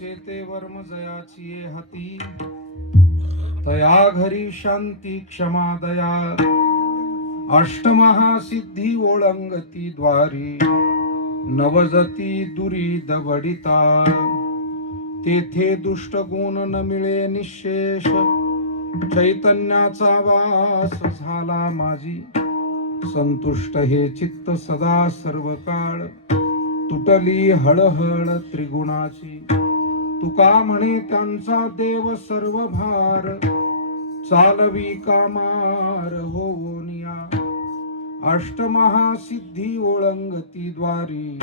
भक्तीचे ते वर्म जयाची ये हाती, तया घरी शांती क्षमा दया, अष्टमहासिद्धी ओळंगती द्वारी, नवजती दुरी दवडिता, तेथे दुष्ट गुण न मिळे निशेष, चैतन्याचा वास झाला माझी, संतुष्ट हे चित्त सदा सर्व काळ, तुटली हळहळ त्रिगुणाची, तुका म्हणे त्यांचा देव सर्व भार, चालवी कामार होनिया, अष्टमहासिद्धी ओळंगती द्वारी,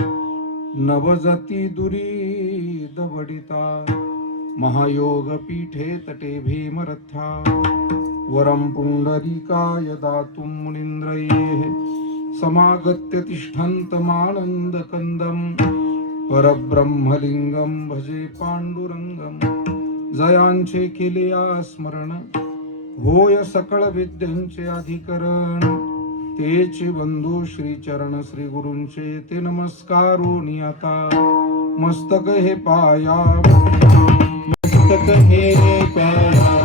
नवजती दुरी दवडिता, महायोग पीठे तटे भीमरथ्या, वरम पुंडरीकाय दातुं मुनीन्द्रये, समागत्य तिष्ठन्तमानन्द कंदम, परब्रह्मलिंगम भजे पांडुरंगम, जयांचे केले स्मरण, होय सकळ विद्यांचे अधिकरण, तेचे बंधू श्री चरण श्री गुरूंचे ते नमस्कारोनी आता, मस्तक हे पाया, मस्तक हे पाया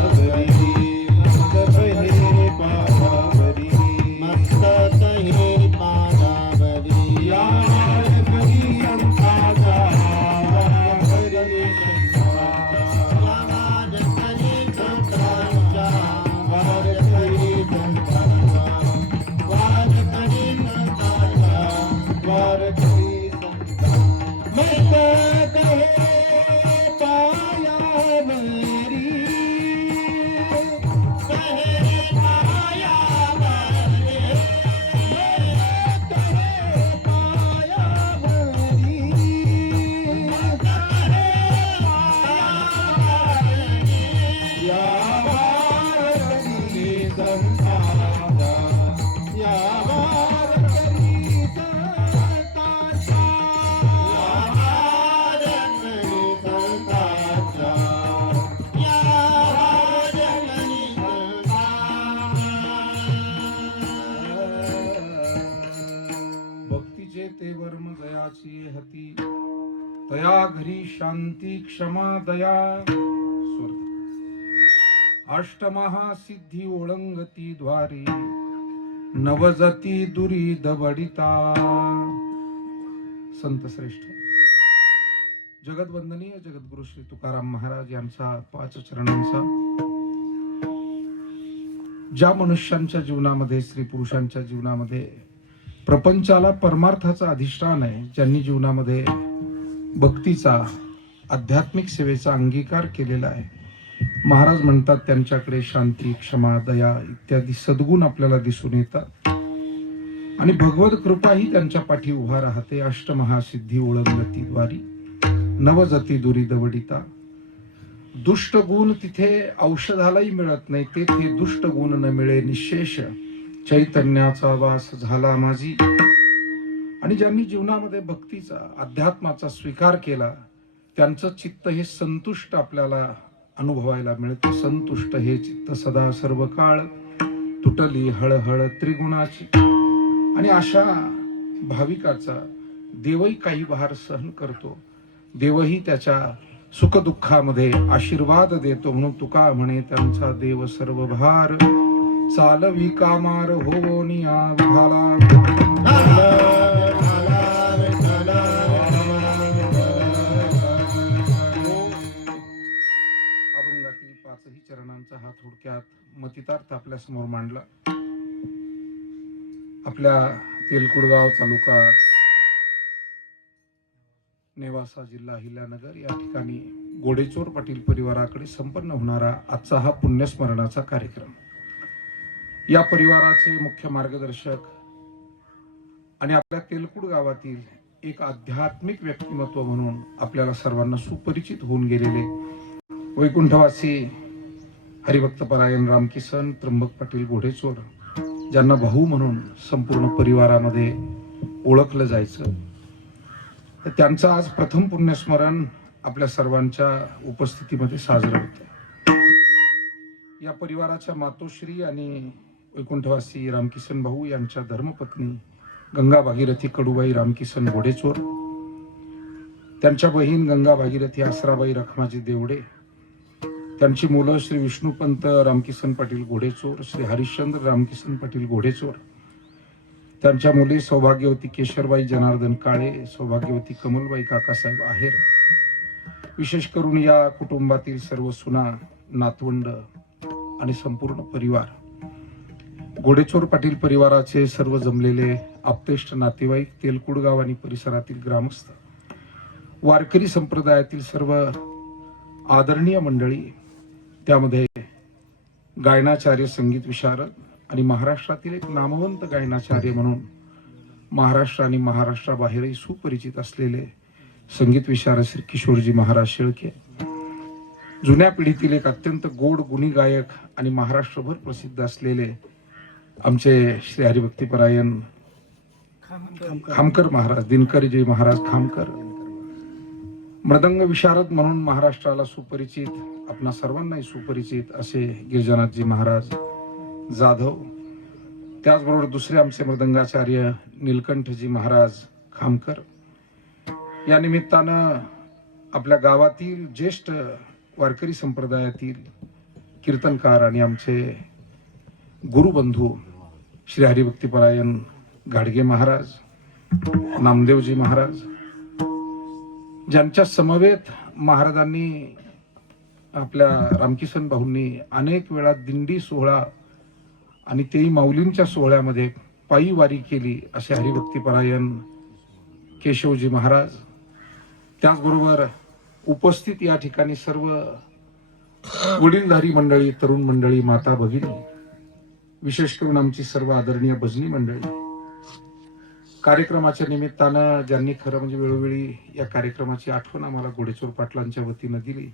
ते वर्म जयाची हती, तया घरी शांती क्षमा दया, अष्टमहासिद्धी ओळंगती द्वारी, नवजती दुरी दवडिता. संत श्रेष्ठ जगतवंदनीय जगद्गुरु श्री तुकाराम महाराज यांचा 5 चरणांचा, ज्या मनुष्यांच्या जीवनामध्ये, स्त्री पुरुषांच्या जीवनामध्ये प्रपंचाला परमार्थाचा अधिष्ठान आहे, ज्यांनी जीवनामध्ये भक्तीचा, आध्यात्मिक सेवेचा अंगीकार केलेला आहे, महाराज म्हणतात त्यांच्याकडे शांती क्षमा दया इत्यादी सद्गुण आपल्याला दिसून येतात, आणि भगवत कृपा ही त्यांच्या पाठी उभा राहते. अष्टमहासिद्धी ओळंगती द्वारी, नवजती दुरी दवडिता. दुष्ट गुण तिथे औषधालाही मिळत नाही, तेथे दुष्ट गुण न मिळे निशेष, चैतन्याचा वास झाला माझी. आणि ज्यांनी जीवनामध्ये भक्तीचा, अध्यात्माचा स्वीकार केला, त्यांचं चित्त हे संतुष्ट आपल्याला अनुभवायला मिळते. संतुष्ट हे चित्त सदा सर्व काळ, तुटली हळहळ त्रिगुणाची. आणि अशा भाविकाचा देवही काही भार सहन करतो, देवही त्याच्या सुखदुःखामध्ये आशीर्वाद देतो. म्हणून तुका म्हणे त्यांचा देव सर्व भार, चालवी कामार होनिया विठाला. अभंगातील 5ही चरणांचा हा थोडक्यात मतितार्थ आपल्या समोर मांडला. आपल्या तेलकुडगाव तालुका, नेवासा जिल्हा अहिल्यानगर या ठिकाणी गोडेचोर पाटील परिवाराकडे संपन्न होणारा आजचा हा पुण्यस्मरणाचा कार्यक्रम. या परिवाराचे मुख्य मार्गदर्शक आणि आपल्या तेलकुड गावातील एक आध्यात्मिक व्यक्तिमत्व म्हणून आपल्याला सर्वांना सुपरिचित होऊन गेलेले वैकुंठवासी हरिभक्तपरायण रामकिसन त्र्यंबक पाटील घोडेचोर, ज्यांना भाऊ म्हणून संपूर्ण परिवारामध्ये ओळखलं जायचं, तर त्यांचं आज प्रथम पुण्यस्मरण आपल्या सर्वांच्या उपस्थितीमध्ये साजरं होतं. या परिवाराच्या मातोश्री आणि वैकुंठवासी रामकिसन भाऊ यांच्या धर्मपत्नी गंगा भागीरथी कडूबाई रामकिसन घोडेचोर, त्यांच्या बहीण गंगा भागीरथी आसराबाई रखमाजी देवडे, त्यांची मुलं श्री विष्णुपंत रामकिसन पाटील घोडेचोर, श्री हरिश्चंद्र रामकिसन पाटील घोडेचोर, त्यांच्या मुली सौभाग्यवती केशरबाई जनार्दन काळे, सौभाग्यवती कमलबाई काकासाहेब आहेर. विशेष करून या कुटुंबातील सर्व सुना, नातवंड आणि संपूर्ण परिवार, घोडेचोर पाटील परिवाराचे सर्व जमलेले आप्तेष्ट नातेवाईक, तेलकुडगाव आणि परिसरातील ग्रामस्थ, वारकरी संप्रदायातील सर्व आदरणीय मंडळी, त्यामध्ये गायनाचार्य, संगीत विशारद आणि महाराष्ट्रातील एक नामवंत गायनाचार्य म्हणून महाराष्ट्र आणि महाराष्ट्राबाहेरही सुपरिचित असलेले संगीत विशारद श्री किशोरजी महाराज शेळके, जुन्या पिढीतील एक अत्यंत गोड गुणी गायक आणि महाराष्ट्रभर प्रसिद्ध असलेले आमचे श्री हरिभक्तीपरायण खामकर महाराज, दिनकरजी महाराज खामकर, मृदंग विशारद म्हणून महाराष्ट्राला सुपरिचित, आपणा सर्वांनाही सुपरिचित असे गिरिजानाथजी महाराज जाधव, त्याचबरोबर दुसरे आमचे मृदंगाचार्य नीलकंठजी महाराज खामकर. या निमित्तानं आपल्या गावातील ज्येष्ठ वारकरी संप्रदायातील कीर्तनकार आणि आमचे गुरुबंधू श्री हरिभक्तीपरायण गाडगे महाराज, नामदेवजी महाराज, ज्यांच्या समवेत महाराजांनी, आपल्या रामकिसन भाऊंनी अनेक वेळा दिंडी सोहळा आणि तेही माऊलींच्या सोहळ्यामध्ये पायी वारी केली असे हरिभक्तीपरायण केशवजी महाराज, त्याचबरोबर उपस्थित या ठिकाणी सर्व वडीलधारी मंडळी, तरुण मंडळी, माता भगिनी, विशेष करून आमची सर्व आदरणीय भजनी मंडळी, कार्यक्रमाच्या निमित्तानं ज्यांनी खरं म्हणजे वेळोवेळी या कार्यक्रमाची आठवण आम्हाला घोडेचोर पाटलांच्या वतीनं दिली,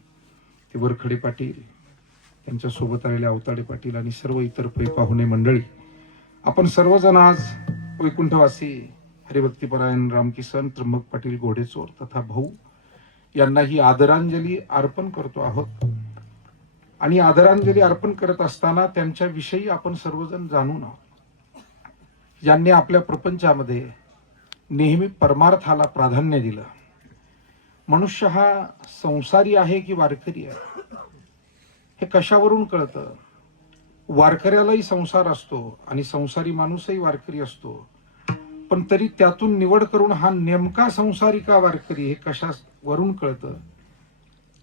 ते वरखडे पाटील, त्यांच्या सोबत आलेले अवताडे पाटील आणि सर्व इतर पाहुणे मंडळी, आपण सर्वजण आज वैकुंठवासी हरिभक्तीपरायण रामकिसन त्र्यंबक पाटील घोडेचोर तथा भाऊ यांना ही आदरांजली अर्पण करतो आहोत. आणि आदरांजली अर्पण करत असताना त्यांच्याविषयी आपण सर्वजण जाणून आहोत, ज्यांनी आपल्या प्रपंचामध्ये नेहमी परमार्थाला प्राधान्य दिलं. मनुष्य हा संसारी आहे की वारकरी आहे हे कशावरून कळतं? वारकऱ्यालाही संसार असतो आणि संसारी माणूसही वारकरी असतो, पण तरी त्यातून निवड करून हा नेमका संसारी का वारकरी हे कशावरून कळतं?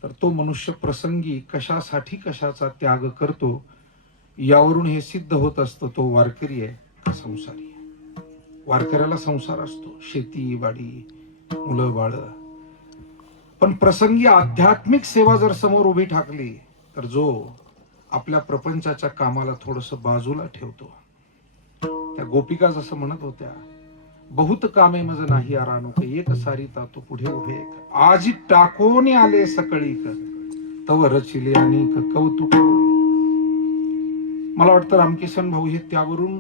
तर तो मनुष्य प्रसंगी कशासाठी कशाचा त्याग करतो यावरून हे सिद्ध होत असतं, तो वारकरी आहे का संसारी आहे. वारकऱ्याला संसार असतो, शेती बाडी, मुलं बाळ, पण प्रसंगी आध्यात्मिक सेवा जर समोर उभी ठाकली तर जो आपल्या प्रपंचाच्या कामाला थोडस बाजूला ठेवतो. त्या गोपिका जसं म्हणत होत्या, बहुत कामे मज नाही आरानुक, एक सारी तातो पुढे उभे, आजी टाकोने आले सकळीक, तव रचिले अनेक कौतुक. मला वाटतं रामकिसन भाऊ हे त्यावरून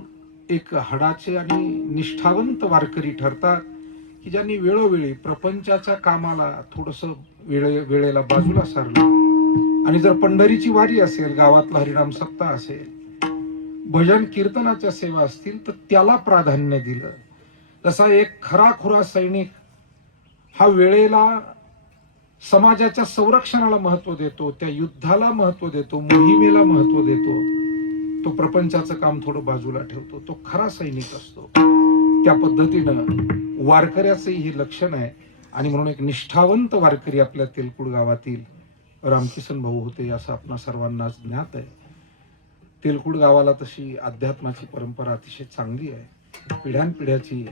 एक हडाचे आणि निष्ठावंत वारकरी ठरतात की ज्यांनी वेळोवेळी प्रपंचाच्या कामाला थोडस वेळेला बाजूला सारलं. आणि जर पंढरीची वारी असेल, गावातला हरिनाम सप्ताह असेल, भजन कीर्तनाच्या सेवा असतील तर त्याला प्राधान्य दिलं. जसा एक खराखुरा सैनिक हा वेळेला समाजाच्या संरक्षणाला महत्व देतो, त्या युद्धाला महत्व देतो, मोहिमेला महत्व देतो, तो प्रपंचाचं काम थोडं बाजूला ठेवतो, तो खरा सैनिक असतो. त्या पद्धतीनं वारकऱ्याचंही हे लक्षण आहे. आणि म्हणून एक निष्ठावंत वारकरी आपल्या तेलकुड गावातील रामकिसन भाऊ होते असं आपणा सर्वांनाच ज्ञात आहे. तेलकुड गावाला तशी अध्यात्माची परंपरा अतिशय चांगली आहे. पिढ्यानपिढ्याची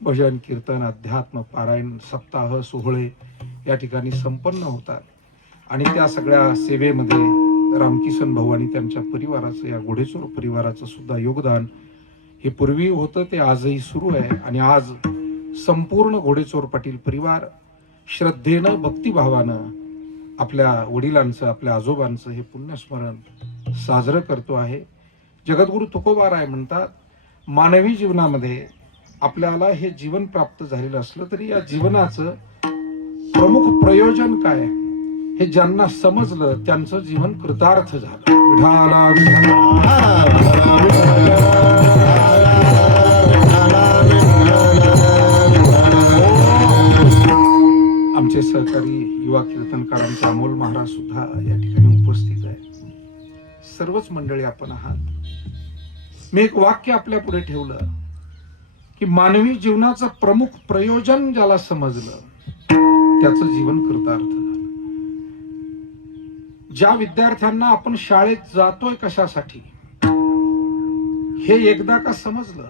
भजन कीर्तन, अध्यात्म, पारायण, सप्ताह, सोहळे या ठिकाणी संपन्न होतात. आणि त्या सगळ्या सेवेमध्ये रामकिसन भाऊ आणि त्यांच्या परिवाराचं, या घोडेचोर परिवाराचं सुद्धा योगदान हे पूर्वी होतं, ते आजही सुरू आहे. आणि आज संपूर्ण घोडेचोर पाटील परिवार श्रद्धेनं, भक्तिभावानं आपल्या वडिलांचं, आपल्या आजोबांचं हे पुण्यस्मरण साजरं करतो आहे. जगद्गुरु तुकोबाराय म्हणतात, मानवी जीवनामध्ये आपल्याला हे जीवन प्राप्त झालेलं असलं तरी या जीवनाचं प्रमुख प्रयोजन काय हे ज्यांना समजलं त्यांचं जीवन कृतार्थ झालं. आमचे सहकारी युवा कीर्तनकारांचे अमोल महाराज सुद्धा या ठिकाणी उपस्थित आहे. सर्वच मंडळी आपण आहात. मी एक वाक्य आपल्या पुढे ठेवलं की मानवी जीवनाचं प्रमुख प्रयोजन ज्याला समजलं त्याचं जीवन कृतार्थ झालं. ज्या विद्यार्थ्यांना आपण शाळेत जातोय कशासाठी हे एकदा का समजलं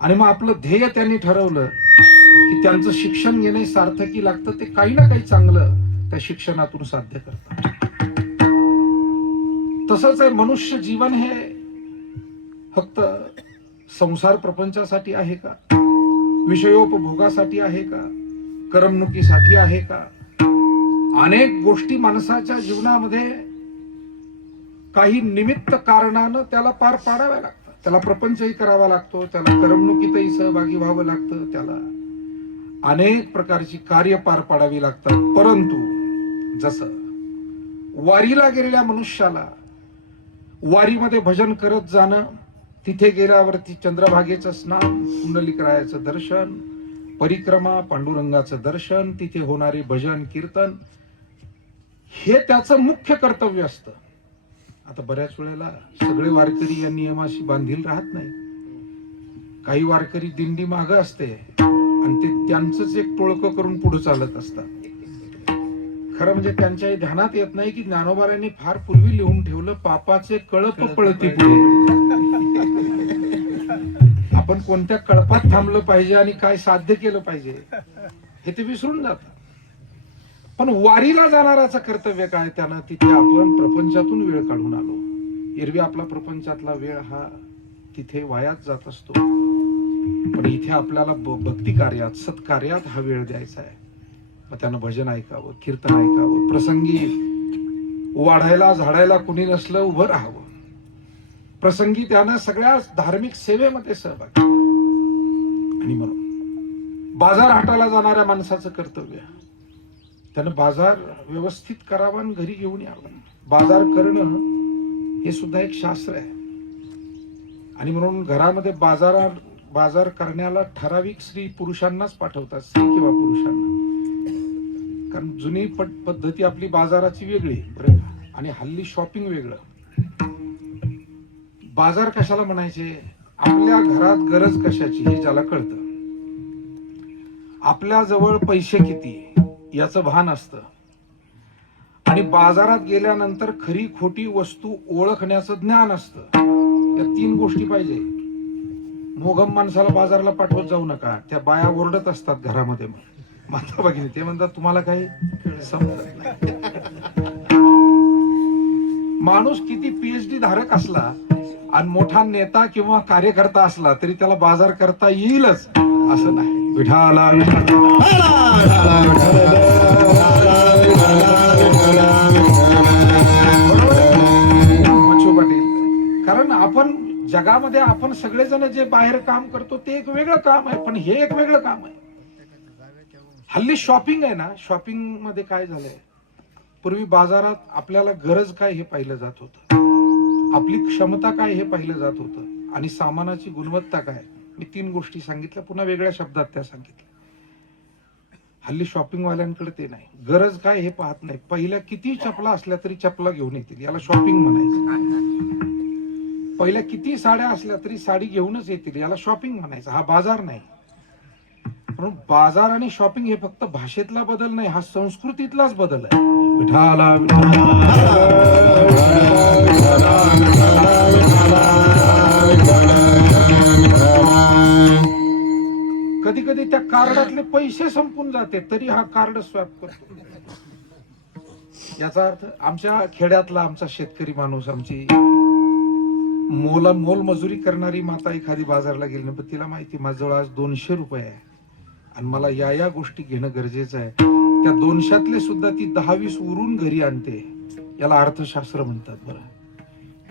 आणि मग आपलं ध्येय त्यांनी ठरवलं की त्यांचं शिक्षण घेणे सार्थकी लागतं, ते काही ना काही चांगलं त्या शिक्षणातून साध्य करतात. तसंच आहे मनुष्य जीवन हे फक्त संसार प्रपंचासाठी आहे का, विषयोपभोगासाठी आहे का, करमणुकीसाठी आहे का? अनेक गोष्टी माणसाच्या जीवनामध्ये काही निमित्त कारणानं त्याला पार पाडाव्या लागतात. त्याला प्रपंचही करावा लागतो, त्याला करमणुकीतही सहभागी व्हावं लागतं, त्याला अनेक प्रकारची कार्य पार पाडावी लागतात. परंतु जसं वारीला गेलेल्या मनुष्याला वारीमध्ये भजन करत जाणं, तिथे गेल्यावरती चंद्रभागेचं स्नान, कुंडलिकरायाचं दर्शन, परिक्रमा, पांडुरंगाचं दर्शन, तिथे होणारे भजन कीर्तन हे त्याचं मुख्य कर्तव्य असतं. आता बऱ्याच वेळेला सगळे वारकरी या नियमाशी बांधील राहत नाही. काही वारकरी दिंडी मागं असते आणि ते त्यांचंच एक टोळकं करून पुढे चालत असतात. खरं म्हणजे त्यांच्याही ध्यानात येत नाही की ज्ञानोबारांनी फार पूर्वी लिहून ठेवलं, पापाचे कळप पळती पुढे. आपण कोणत्या कळपात थांबलं पाहिजे आणि काय साध्य केलं पाहिजे हे ते विसरून जातात. पण वारीला जाणाराचं कर्तव्य काय, त्यानं तिथे आपण प्रपंचातून वेळ काढून आलो. एरवी आपला प्रपंचातला वेळ हा तिथे वायाच जात असतो, पण इथे आपल्याला भक्ती कार्यात, सत्कार्यात हा वेळ द्यायचा आहे. मग त्यानं भजन ऐकावं, कीर्तन ऐकावं, प्रसंगी वाढायला झाडायला कुणी नसलं उभं राहावं, प्रसंगी त्यानं सगळ्या धार्मिक सेवेमध्ये सहभागी. आणि म्हणून बाजार हाटाला जाणाऱ्या माणसाचं कर्तव्य, त्यानं बाजार व्यवस्थित करावा आणि घरी घेऊन यावं. बाजार करणं हे सुद्धा एक शास्त्र आहे. आणि म्हणून घरामध्ये बाजार करण्याला ठराविक स्त्री पुरुषांनाच पाठवतात, स्त्री किंवा पुरुषांना. कारण जुनी पद्धती आपली बाजाराची वेगळी बरं का, आणि हल्ली शॉपिंग वेगळं. बाजार कशाला म्हणायचे, आपल्या घरात गरज कशाची हे ज्याला कळतं, आपल्या जवळ पैसे किती याचं भान असतं, आणि बाजारात गेल्यानंतर खरी खोटी वस्तू ओळखण्याचं ज्ञान असतं. या तीन गोष्टी पाहिजे. मोघम माणसाला बाजारला पाठवत जाऊ नका, त्या बाया ओरडत असतात घरामध्ये. माता भगिनी ते म्हणतात तुम्हाला काही समजत नाही. माणूस किती PhD धारक असला आणि मोठा नेता किंवा कार्यकर्ता असला तरी त्याला बाजार करता येईलच असं नाही. विठाला बच्चू पाटील, कारण आपण जगामध्ये आपण सगळेजण जे बाहेर काम करतो ते एक वेगळं काम आहे, पण हे एक वेगळं काम आहे. हल्ली शॉपिंग आहे ना, शॉपिंग मध्ये काय झालंय, पूर्वी बाजारात आपल्याला गरज काय हे पाहिलं जात होतं, आपली क्षमता काय हे पाहिलं जात होतं, आणि सामानाची गुणवत्ता काय. मी 3 गोष्टी सांगितल्या, पुन्हा वेगळ्या शब्दात त्या सांगितल्या. हल्ली शॉपिंग वाल्यांकडे ते नाही, गरज काय हे पाहत नाही. पहिल्या किती चपला असल्या तरी चपला घेऊन येतील, याला शॉपिंग म्हणायचं. पहिल्या किती साड्या असल्या तरी साडी घेऊनच येतील, याला शॉपिंग म्हणायचं. हा बाजार नाही. म्हणून बाजार आणि शॉपिंग हे फक्त भाषेतला बदल नाही, हा संस्कृतीतलाच बदल आहे. विठाला कधी कधी त्या कार्डातले पैसे संपून जाते तरी हा कार्ड स्वॅप करतो. याचा अर्थ आमच्या खेड्यातला आमचा शेतकरी माणूस, आमची मोलमजुरी करणारी माता एखादी बाजारला गेली ना, पण तिला माहिती माझ्याजवळ आज 200 रुपये आहे आणि मला या गोष्टी घेणं गरजेचं आहे. त्या 200तले सुद्धा ती 10-20 उरून घरी आणते. याला अर्थशास्त्र म्हणतात. बरं,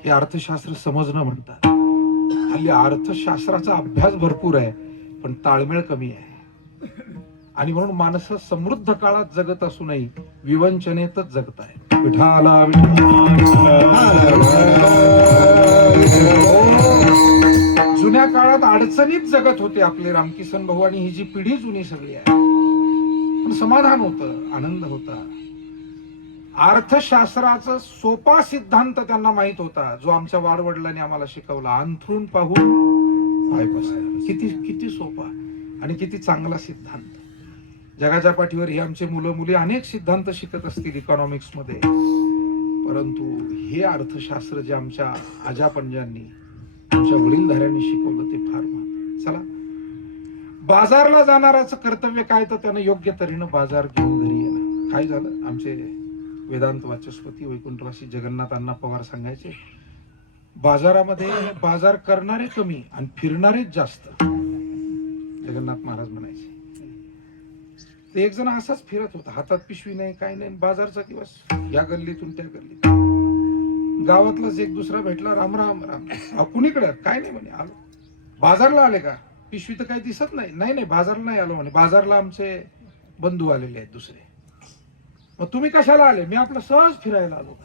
हे अर्थशास्त्र समजणं म्हणतात. हल्ली अर्थशास्त्राचा अभ्यास भरपूर आहे पण ताळमेळ कमी आहे. आणि म्हणून माणसं समृद्ध काळात जगत असूनही विवंचनेतच जगत आहे. विठाला जुन्या काळात अडचणीत जगत होते आपले रामकिसन भाऊ, आणि ही जी पिढी जुनी सगळी आहे पण समाधान होतं, आनंद होता. अर्थशास्त्राचा सोपा सिद्धांत त्यांना माहित होता, जो आमच्या वाडवडिलांनी आम्हाला शिकवला. अंथरूण पाहून पाय पसरावे. किती किती सोपा आणि किती चांगला सिद्धांत. जगाच्या पाठीवर हे आमचे मुलं मुली अनेक सिद्धांत शिकत असतील इकॉनॉमिक्स मध्ये, परंतु हे अर्थशास्त्र जे आमच्या आजापंजांनी आमच्या वडीलधाऱ्यांनी शिकवलं ते फार महत्त्वाचं. चला, बाजारला जाणाराचं कर्तव्य काय, तर त्यानं योग्य तऱ्हेनं बाजार घेऊन घरी येणं. काय झालं, आमचे वेदांत वाचस्पती वैकुंठवासी जगन्नाथ अण्णा पवार सांगायचे, बाजारामध्ये बाजार करणारे कमी आणि फिरणारेच जास्त. जगन्नाथ महाराज म्हणायचे. ते एक जण असाच फिरत होता, हातात पिशवी नाही, काय नाही. बाजारचा दिवस, या गल्लीतून त्या गल्लीत. गावातलाच एक दुसरा भेटला, राम राम राम. कुणीकडे, काय नाही म्हणे, आलो. बाजारला आले का, पिशवी तर काही दिसत नाही. नाही नाही, बाजारला नाही आलो म्हणे, बाजारला आमचे बंधू आलेले आहेत दुसरे. मग तुम्ही कशाला आले? मी आपलं सहज फिरायला आलो.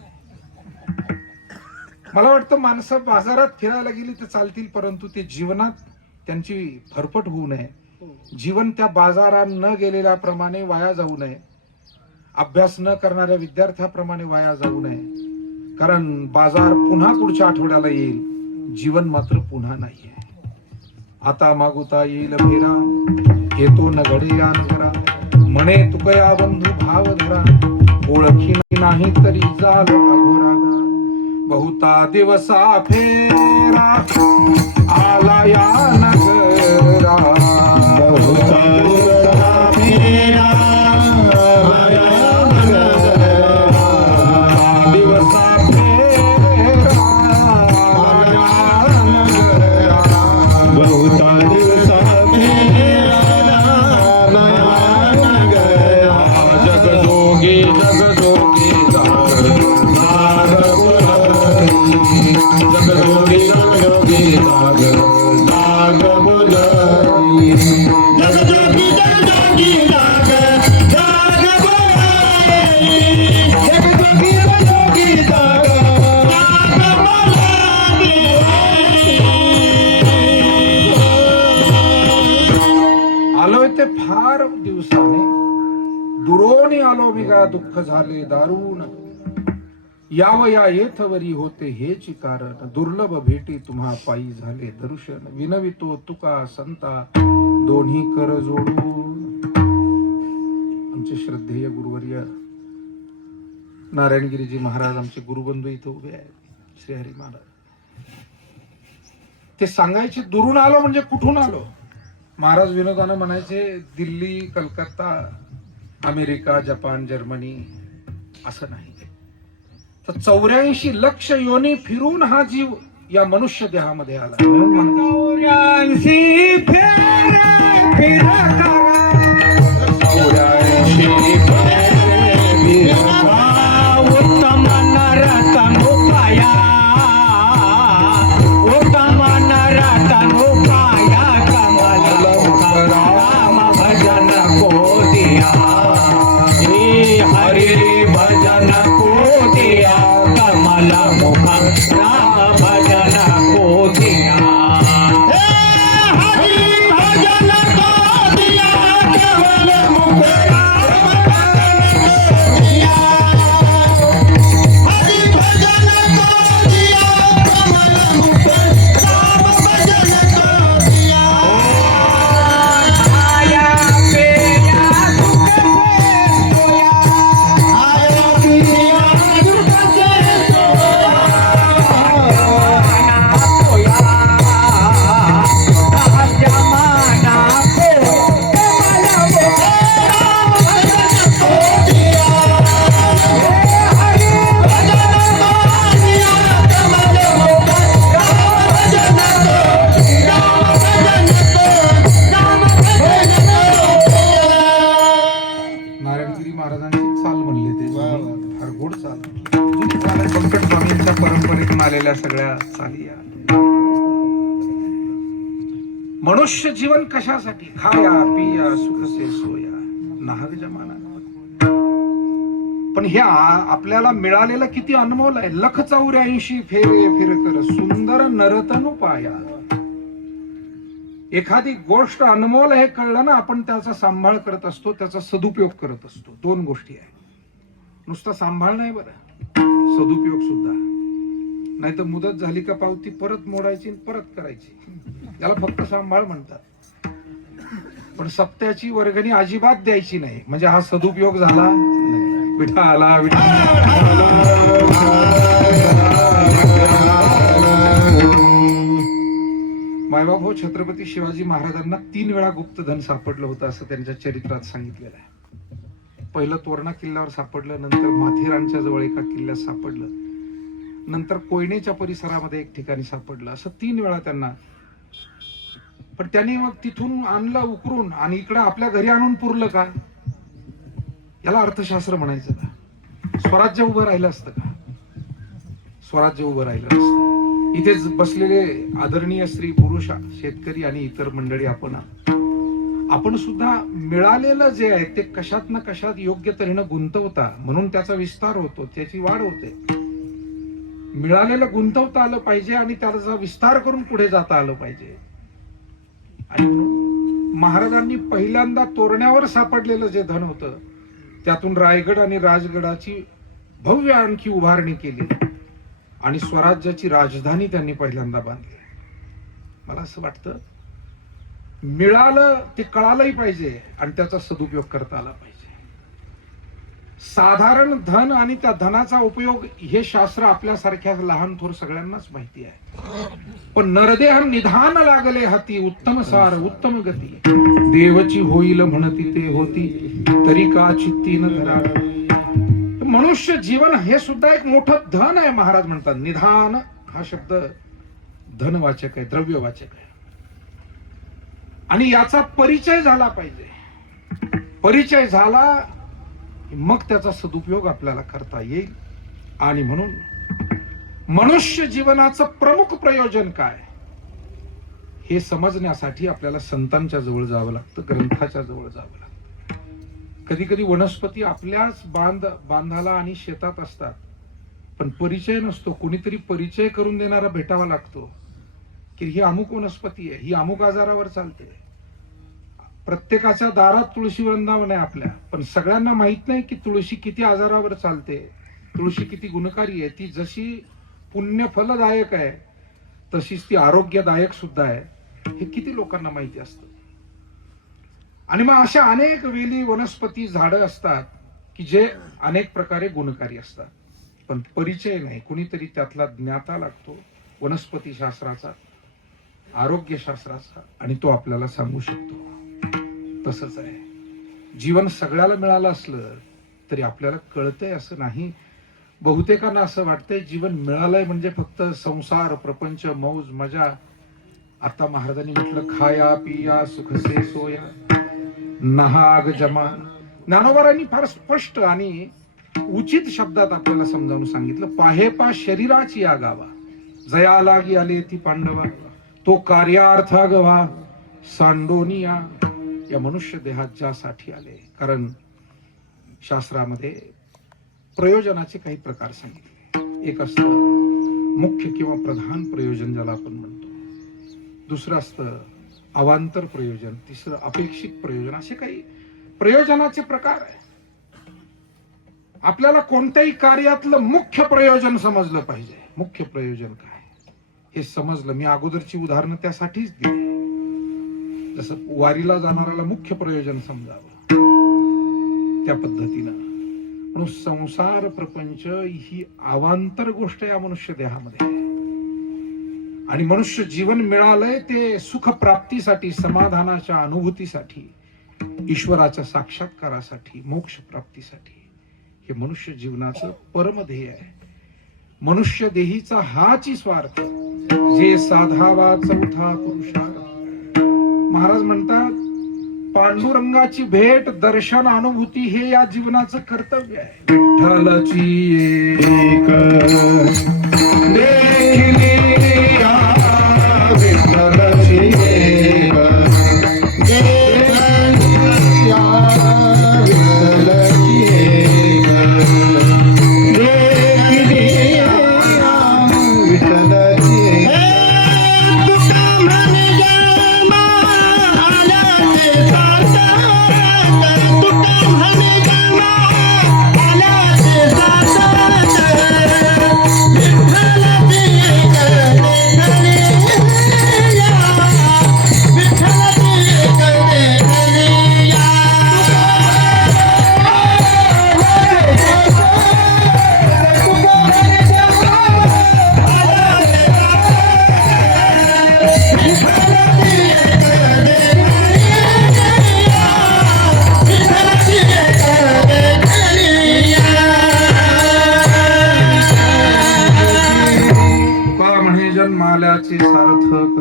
मला वाटतं माणसं बाजारात फिरायला गेली तर चालतील, परंतु ते जीवनात त्यांची फरफट होऊ नये. जीवन त्या बाजारात न गेलेल्याप्रमाणे वाया जाऊ नये, अभ्यास न करणाऱ्या विद्यार्थ्याप्रमाणे वाया जाऊ नये. कारण बाजार पुन्हा पुढच्या आठवड्याला येईल, जीवन मात्र पुन्हा नाहीये. आता मागुता येईल फेरा, येतो न घडे या नगरा. म्हणे तुकया बंधू भाव धरा, ओळखी नाही तरी जाल अघोरा. बहुता दिवसा फेरा, आला या नगरा. बहुता दिवसा फेरा, आला नगरा. दिवसा फेरा, आला नगरा. बहुता दिवसा फेरा, आला नगरा. जगजोगी जगजोगी जगजोगी जगजोगी जाग जाग बोलाई. जगजोगी जगजोगी जाग जाग बोलाई. जगजोगी जगजोगी जाग जाग बोलाई. आलोय ते फार दिवसाने, दुरोणी आलो मी गा, दुःख झाले दारुण. यावया येथवरी होते हेची कारण, दुर्लभ भेटी तुम्हा पायी झाले दर्शन. विनवितो तुका संता, दोन्ही कर जोडून. आमचे श्रद्धेय गुरुवर्य नारायणगिरीजी महाराज, आमचे गुरुबंधू इथे उभे आहेत, श्रीहरी महाराज. ते सांगायचे, दुरून आलो म्हणजे कुठून आलो. महाराज विनोदानं म्हणायचे, Delhi, Calcutta, America, Japan, Germany असं नाही, तर 84 लक्ष योनी फिरून हा जीव या मनुष्य देहामध्ये आला. 84 फेरे फिरता, 84 फेरे फिरता. उत्तम नरतन उपाया, उत्तम नरतन उपाया. कमल राम भजन को दिया, हरि भजन को दिया. कमल मुख राम भजन को दिया, हरि भजन को दिया. कमल मुख राम भजन को दिया, हरि भजन को दिया. कमल मुख राम भजन को दिया. आया पेया दुख से सोया, आया पिया दुख से सोया. जमाना को कमल मुख राम भजन को दिया, हरि भजन को दिया. कमल मुख राम भजन को दिया, भजन को राम भजन को. नारायणगिरी महाराजांची चाल म्हणले ते, फार गोड चाल. जुनी चाल आहे, संकट स्वामींच्या परंपरेतून आलेल्या सगळ्या चाली. मनुष्य जीवन कशासाठी? खाया पिया सुख से सोया, नाहक जमाना. पण हे आपल्याला मिळालेलं किती अनमोल आहे. 184 फेरे फिरकर, सुंदर नरतनु पाया. एखादी गोष्ट अनमोल हे कळलं ना, आपण त्याचा सांभाळ करत असतो, त्याचा सदुपयोग करत असतो. दोन गोष्टी आहेत. नुसता सांभाळ नाही बरं, सदुपयोग सुद्धा. नाही तर मुदत झाली का पावती परत मोडायची परत करायची, त्याला फक्त सांभाळ म्हणतात. पण सप्त्याची वर्गणी अजिबात द्यायची नाही, म्हणजे हा सदुपयोग झाला. विठाला मायबाप हो, छत्रपती शिवाजी महाराजांना 3 वेळा गुप्तधन सापडलं होतं असं त्यांच्या चरित्रात सांगितलेलं आहे. पहिलं तोरणा किल्ल्यावर सापडलं, नंतर माथेरानच्या जवळ एका किल्ल्यात सापडलं, नंतर कोयनेच्या परिसरामध्ये एक ठिकाणी सापडलं, असं 3 वेळा त्यांना. पण त्यांनी मग तिथून आणलं उकरून आणि इकडे आपल्या घरी आणून पुरलं का? याला अर्थशास्त्र म्हणायचं का? स्वराज्य उभं राहिलं असतं का? स्वराज्य उभं राहिलं नसतं. इथेच बसलेले आदरणीय स्त्री पुरुष, शेतकरी आणि इतर मंडळी, आपण सुद्धा मिळालेलं जे आहे ते कशात ना कशात योग्य तऱ्हेनं गुंतवता, म्हणून त्याचा विस्तार होतो, त्याची वाढ होते. मिळालेलं गुंतवता आलं पाहिजे आणि त्याचा विस्तार करून पुढे जाता आलं पाहिजे. आणि महाराजांनी पहिल्यांदा तोरण्यावर सापडलेलं जे धन होतं त्यातून रायगड आणि राजगडाची भव्य आणखी उभारणी केली आणि स्वराज्याची राजधानी त्यांनी पहिल्यांदा बांधली. मला असं वाटतं मिळालं ते कळालंही पाहिजे आणि त्याचा सदुपयोग करता आला पाहिजे. साधारण धन आणि त्या धनाचा उपयोग हे शास्त्र आपल्यासारख्या लहान थोर सगळ्यांनाच माहिती आहे. पण नरदेह निधान लागले हाती, उत्तम सार उत्तम गती, देवची होईल म्हणती ते होती, तरी का चित्ती न धरा. मनुष्य जीवन हे सुद्धा एक मोठं धन आहे. महाराज म्हणतात निधान हा शब्द धनवाचक आहे, द्रव्यवाचक आहे. आणि याचा परिचय झाला पाहिजे. परिचय झाला मग त्याचा सदुपयोग आपल्याला करता येईल. आणि म्हणून मनुष्य जीवनाचं प्रमुख प्रयोजन काय हे समजण्यासाठी आपल्याला संतांच्या जवळ जावं लागतं, ग्रंथाच्या जवळ जावं लागतं. कधी कधी वनस्पती आपल्याच बांधाला आणि शेतात असतात, पण परिचय नसतो. कुणीतरी परिचय करून देणारा भेटावा लागतो की ही अमुक वनस्पती आहे, ही अमुक आजारावर चालते. प्रत्येकाच्या दारात तुळशी वृंदावन आहे आपल्या, पण सगळ्यांना माहित नाही की तुळशी किती आजारावर चालते, तुळशी किती गुणकारी आहे. ती जशी पुण्य फलदायक आहे तशीच ती आरोग्यदायक सुद्धा आहे, हे किती लोकांना माहिती असतं. आणि मग अशा अनेक वेली वनस्पती झाडं असतात की जे अनेक प्रकारे गुणकारी असतात, पण परिचय नाही. कुणीतरी त्यातला ज्ञाता लागतो वनस्पती शास्त्राचा, आरोग्य शास्त्राचा, आणि तो आपल्याला सांगू शकतो. तसंच आहे जीवन. सगळ्याला मिळालं असलं तरी आपल्याला कळतंय असं नाही. बहुतेकांना असं वाटतंय जीवन मिळालंय म्हणजे फक्त संसार, प्रपंच, मौज मजा. आता महाराजांनी म्हटलं खाया पिया सुखसे सोया, नहाग जमा. ज्ञानोबारांनी फार स्पष्ट आणि उचित शब्दात आपल्याला समजावून सांगितलं. पाहेपा शरीराची या गावा, जया लागी आले ती पांडवा, तो कार्यार्थ गवा सांडोनिया. या मनुष्य देहात ज्यासाठी आले, कारण शास्त्रामध्ये प्रयोजनाचे काही प्रकार सांगितले. एक असतं मुख्य किंवा प्रधान प्रयोजन ज्याला आपण म्हणतो, दुसरं असतं अवांतर प्रयोजन, तिसरं अपेक्षित प्रयोजन. असे काही प्रयोजनाचे प्रकार आहे. आपल्याला कोणत्याही कार्यातलं मुख्य प्रयोजन समजलं पाहिजे. मुख्य प्रयोजन काय हे समजलं. मी अगोदरची उदाहरणं त्यासाठीच दिली. जसं वारीला जाणाऱ्याला मुख्य प्रयोजन समजावं, त्या पद्धतीनं. म्हणून संसार प्रपंच ही अवांतर गोष्ट या मनुष्य देहामध्ये आहे. आणि मनुष्य जीवन मिळालंय ते सुख प्राप्तीसाठी, समाधानाच्या अनुभूतीसाठी, ईश्वराच्या साक्षात्कारासाठी, मोक्ष प्राप्तीसाठी. हे मनुष्य जीवनाचं परमध्येय आहे. मनुष्य देहीचा हाची स्वार्थ, जे साधावा चौथा पुरुषार्थ. महाराज म्हणतात पांडुरंगाची भेट, दर्शन, अनुभूती हे या जीवनाचं कर्तव्य आहे. विठ्ठलाची एक देखिली या, विठ्ठलाची एक देखिली या, विठ्ठलाची एक देखिली या, विठ्ठलाची एक. त्याचे सार्थक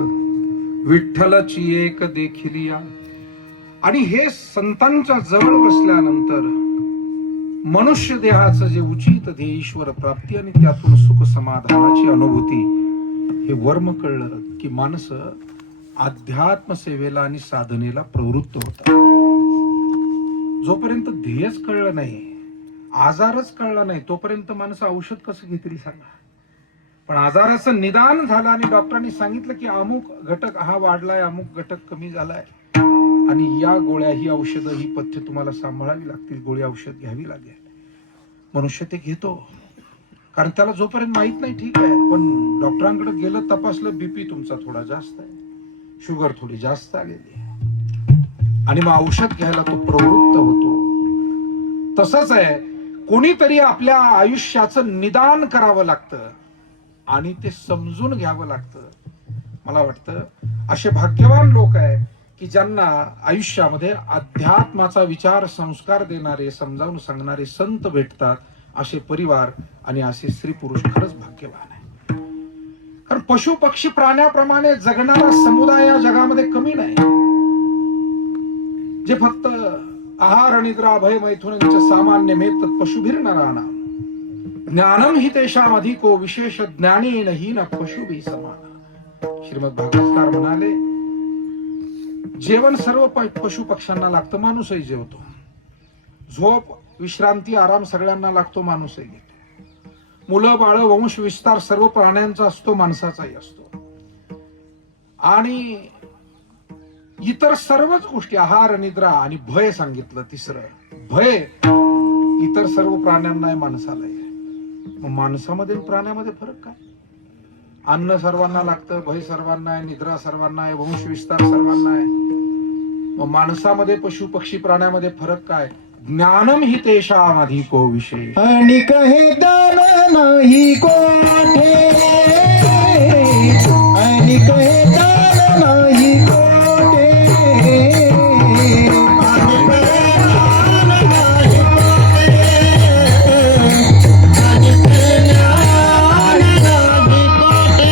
विठ्ठलची एक देखिलिया. आणि हे संतांच्या जवळ बसल्यानंतर मनुष्य देहाचं जे उचित ध्येय ईश्वर प्राप्ती आणि त्यातून सुख समाधानाची अनुभूती, हे वर्म कळलं की माणसं अध्यात्म सेवेला आणि साधनेला प्रवृत्त होतात. जोपर्यंत ध्येयच कळलं नाही, आजारच कळला नाही, तोपर्यंत माणसं औषध कसं घेतील सांगा. पण आजाराचं निदान झालं आणि डॉक्टरांनी सांगितलं की अमुक घटक हा वाढलाय, अमुक घटक कमी झालाय आणि या गोळ्या, ही औषधं, ही पथ्य तुम्हाला सांभाळावी लागतील, गोळी औषध घ्यावी लागेल, मनुष्य ते घेतो. कारण त्याला जोपर्यंत माहित नाही ठीक आहे, पण डॉक्टरांकडे गेलं, तपासलं, बीपी तुमचा थोडा जास्त आहे, शुगर थोडी जास्त आलेली आहे, आणि मग औषध घ्यायला तो प्रवृत्त होतो. तसंच आहे, कोणीतरी आपल्या आयुष्याचं निदान करावं लागतं आणि ते समजून घ्यावं लागतं. मला वाटतं असे भाग्यवान लोक आहेत की ज्यांना आयुष्यामध्ये अध्यात्माचा विचार, संस्कार देणारे, समजावून सांगणारे संत भेटतात. असे परिवार आणि असे स्त्री पुरुष खरंच भाग्यवान आहे. कारण पशु पक्षी प्राण्याप्रमाणे जगणारा समुदाय या जगामध्ये कमी नाही, जे फक्त आहार निद्रा भय मैथुन सामान्य मेत पशुभिर्नराना ज्ञानम हि तेषाम अधिको विशेष ज्ञानेन हि न पशुभी समान. श्रीमद भागवतकार म्हणाले, जेवण सर्व पशु पक्ष्यांना लागतं, माणूसही जेवतो. झोप, विश्रांती, आराम सगळ्यांना लागतो, माणूसही घेतो. मुलं बाळ, वंश विस्तार सर्व प्राण्यांचा असतो, माणसाचाही असतो. आणि इतर सर्वच गोष्टी, आहार निद्रा आणि भय सांगितलं तिसरं, भय इतर सर्व प्राण्यांना आहे, माणसाला आहे. मग माणसामध्ये प्राण्यामध्ये फरक काय? अन्न सर्वांना लागतं, भय सर्वांना आहे, निद्रा सर्वांना आहे, वंश विस्तार सर्वांना आहे. मग माणसामध्ये, पशु पक्षी प्राण्यामध्ये फरक काय? ज्ञानम हि तेषाम अधिको विशेष. आणि कहे दान नाही कोठे, आणि कहे दान नाही कोठे, आणि कहे दान नाही कोठे, आणि कहे ज्ञान नाही कोठे.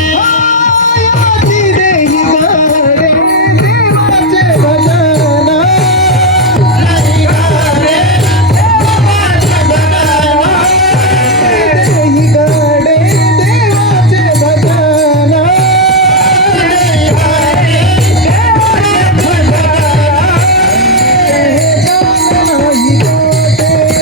याची देही गाडे देवाचे भजन, नाही गाडे देवाचे भजन,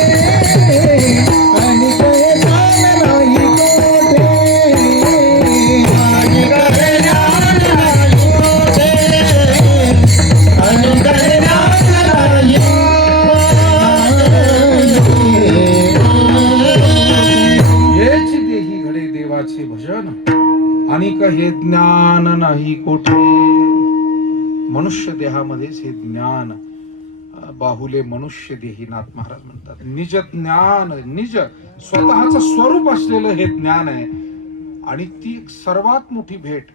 हेच देही घडे देवाचे भजन आणि हे ज्ञान नाही कोठे. मनुष्य देहामध्येच हे ज्ञान, बाहुले मनुष्य देही, नाथ महाराज म्हणतात. निज ज्ञान, निज स्वतःच स्वरूप असलेलं हे ज्ञान आहे. आणि ती सर्वात मोठी भेट,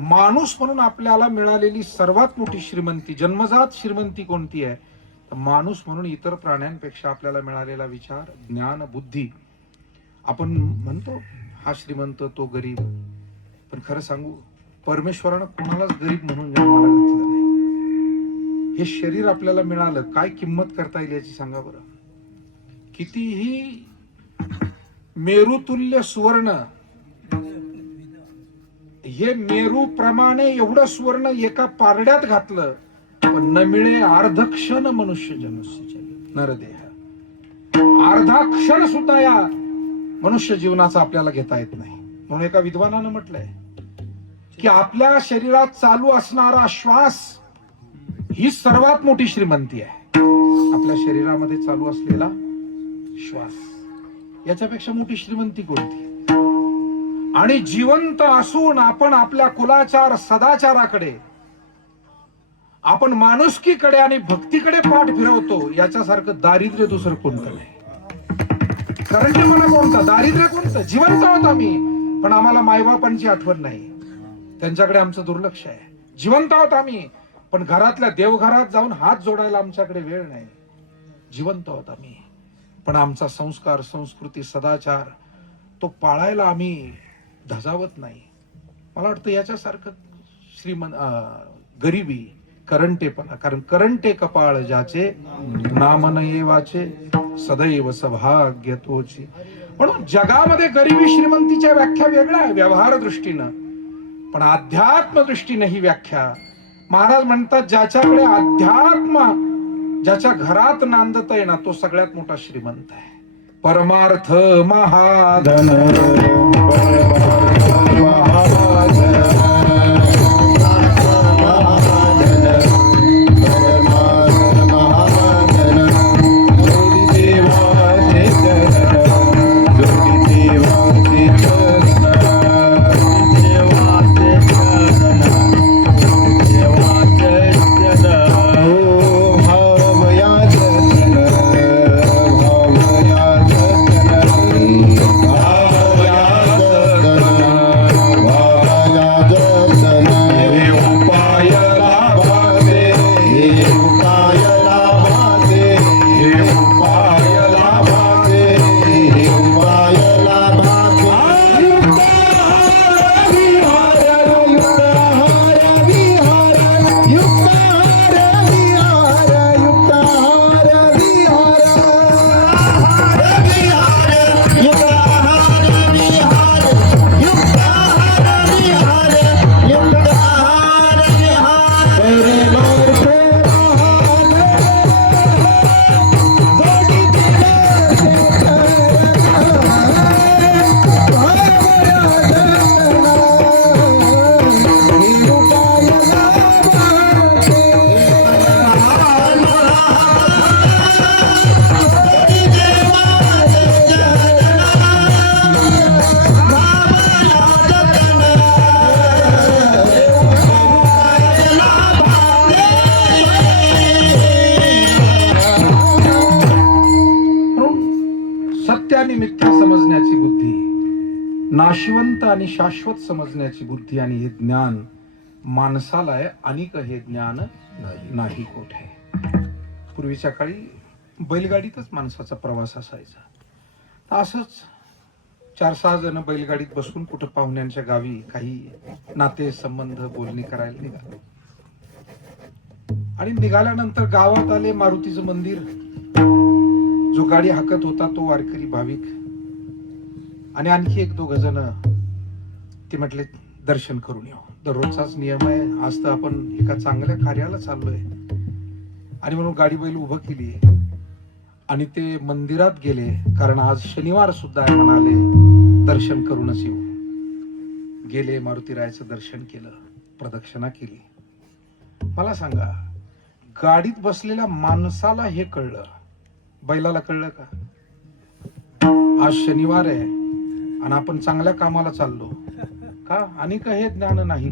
माणूस म्हणून आपल्याला मिळालेली सर्वात मोठी श्रीमंती, जन्मजात श्रीमंती कोणती आहे? तर माणूस म्हणून इतर प्राण्यांपेक्षा आपल्याला मिळालेला विचार, ज्ञान, बुद्धी. आपण म्हणतो हा श्रीमंत, तो गरीब, पण खरं सांगू, परमेश्वरानं कोणालाच गरीब म्हणून जन्माला घातलं नाही. हे शरीर आपल्याला मिळालं, काय किंमत करता येईल याची सांगा बरं. कितीही मेरुतुल्य सुवर्ण, हे मेरू प्रमाणे एवढं सुवर्ण एका पारड्यात घातलं, पण न मिळे अर्धक्षण मनुष्य जन्म नरदेह. अर्धा क्षण सुद्धा या मनुष्य जीवनाचा आपल्याला घेता येत नाही. म्हणून एका विद्वानानं म्हटलंय की आपल्या शरीरात चालू असणारा श्वास ही सर्वात मोठी श्रीमंती आहे. आपल्या शरीरामध्ये चालू असलेला श्वास, याच्यापेक्षा मोठी श्रीमंती कोणती? आणि जिवंत असून आपण आपल्या कुलाचार सदाचाराकडे, आपण माणुसकीकडे आणि भक्तीकडे पाठ फिरवतो, याच्यासारखं दारिद्र्य दुसरं कोणतं नाही. कारण मला कोणतं दारिद्र्य, कोणतं? जिवंत आहोत आम्ही, पण आम्हाला मायबापांची आठवण नाही, त्यांच्याकडे आमचं दुर्लक्ष आहे. जिवंत आहोत आम्ही, पण घरातल्या देवघरात जाऊन हात जोडायला आमच्याकडे वेळ नाही. जिवंत आहोत आम्ही, पण आमचा संस्कार, संस्कृती, सदाचार तो पाळायला आम्ही धजावत नाही. मला वाटतं याच्यासारखं गरिबी, करंटेपणा, कारण करंटे कपाळ ज्याचे नाम न येवाचे सदैव सौभाग्य तोची. म्हणून जगामध्ये गरिबी श्रीमंतीच्या व्याख्या वेगळ्या आहे व्यवहार दृष्टीनं, पण अध्यात्म दृष्टीने ही व्याख्या महाराज म्हणतात ज्याच्याकडे अध्यात्म, ज्याच्या घरात नांदतय ना तो सगळ्यात मोठा श्रीमंत आहे. परमार्थ महाधन आणि मिथ्या समजण्याची बुद्धी, नाशिवंत आणि शाश्वत समजण्याची बुद्धी आणि हे ज्ञान माणसाला आहे, अनिक हे ज्ञान नाही कोठे. पूर्वीच्या काळी बैलगाडीतच माणसाचा प्रवास असायचा. असंच 4-6 जण बैलगाडीत बसून कुठं पाहुण्यांच्या गावी काही नाते संबंध बोलणी करायला निघाले आणि निघाल्यानंतर गावात आले. मारुतीचं मंदिर, जो गाडी हाकत होता तो वारकरी भाविक आणि आणखी 1-2 जण ते म्हटले दर्शन करून येऊ. दररोजचाच नियम आहे, आज तर आपण एका चांगल्या कार्याला चाललोय आणि म्हणून गाडी बैल उभं केली आणि ते मंदिरात गेले, कारण आज शनिवार सुद्धा आहे म्हणाले, दर्शन करूनच येऊ. गेले, मारुतीरायाचं दर्शन केलं, प्रदक्षिणा केली. मला सांगा, गाडीत बसलेल्या माणसाला हे कळलं, बैलाला कळलं का? आज शनिवार आहे आणि आपण चांगल्या कामाला चाललो का? आणि का हे ज्ञान नाही?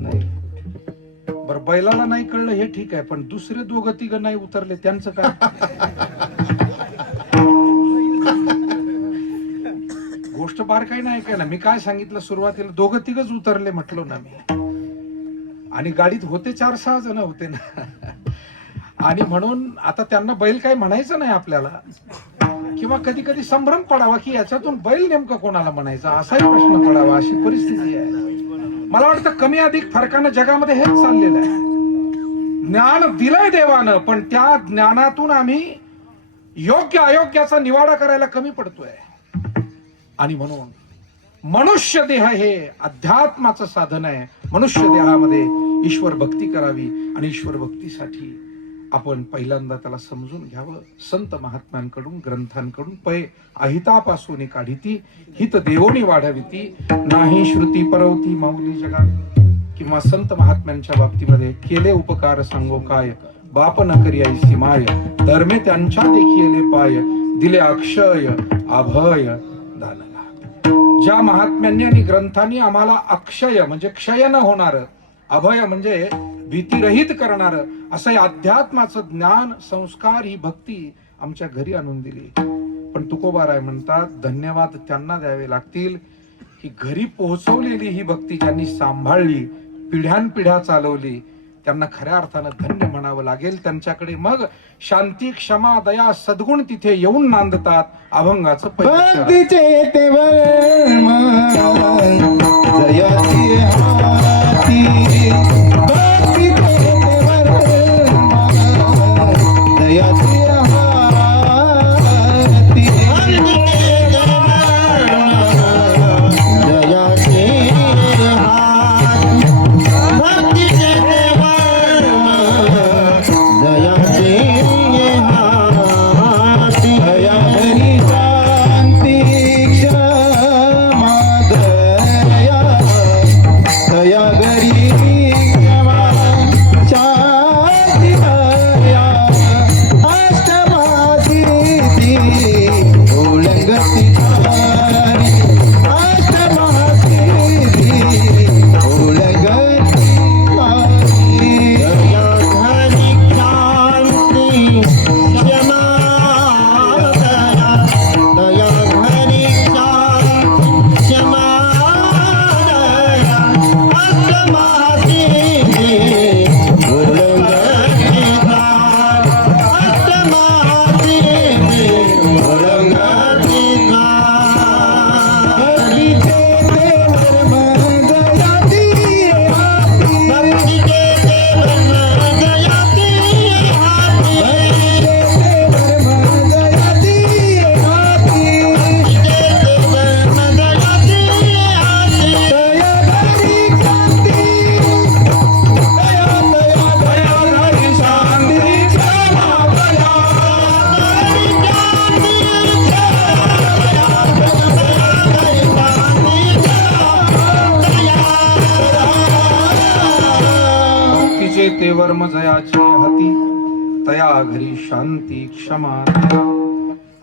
बरं, बैलाला नाही कळलं हे ठीक आहे, पण दुसरे 2-3 नाही उतरले त्यांचं काय? गोष्ट बार काही नाही काय ना. मी काय सांगितलं सुरुवातीला, 2-3 उतरले म्हटलो ना मी, आणि गाडीत होते 4-6 जण होते ना. आणि म्हणून आता त्यांना बैल काय म्हणायचं नाही आपल्याला, किंवा कधी कधी संभ्रम पडावा की याच्यातून बैल नेमकं कोणाला म्हणायचा, असाही प्रश्न पडावा, अशी परिस्थिती आहे. मला वाटतं कमी अधिक फरकानं जगामध्ये हेच चाललेलं आहे. ज्ञान दिलंय देवानं, पण त्या ज्ञानातून आम्ही योग्य अयोग्याचा निवाडा करायला कमी पडतोय. आणि म्हणून मनुष्य देह हे अध्यात्माचं साधन आहे. मनुष्य देहामध्ये ईश्वर भक्ती करावी आणि ईश्वर भक्तीसाठी आपण पहिल्यांदा त्याला समजून घ्यावं. संत महात्म्यांकडून, ग्रंथांकडून पै अहितापासून काढिती, हित देवोनी वाढविती, नाही श्रुती परवती माऊली जगात. किंवा संत महात्म्यांच्या बाबतीमध्ये केले उपकार सांगो काय, बाप न करी ऐसी माय, धर्मे त्यांच्या देखिले पाय, दिले अक्षय अभय दानला. ज्या महात्म्यांनी आणि ग्रंथांनी आम्हाला अक्षय म्हणजे क्षय न होणार, अभय म्हणजे भीतीरहित करणार असं अध्यात्माचं ज्ञान, संस्कार, ही भक्ती आमच्या घरी आणून दिली. पण तुकोबाराय म्हणतात, धन्यवाद त्यांना द्यावे लागतील की घरी पोहोचवलेली ही भक्ती ज्यांनी सांभाळली, पिढ्यानपिढ्या चालवली, त्यांना खऱ्या अर्थानं धन्य म्हणावं लागेल. त्यांच्याकडे मग शांती, क्षमा, दया, सद्गुण तिथे येऊन नांदतात. अभंगाचं भक्तीचे ते वर्म जयाची ते वर्म जयाचे हती तया घरी शांती क्षमा दया.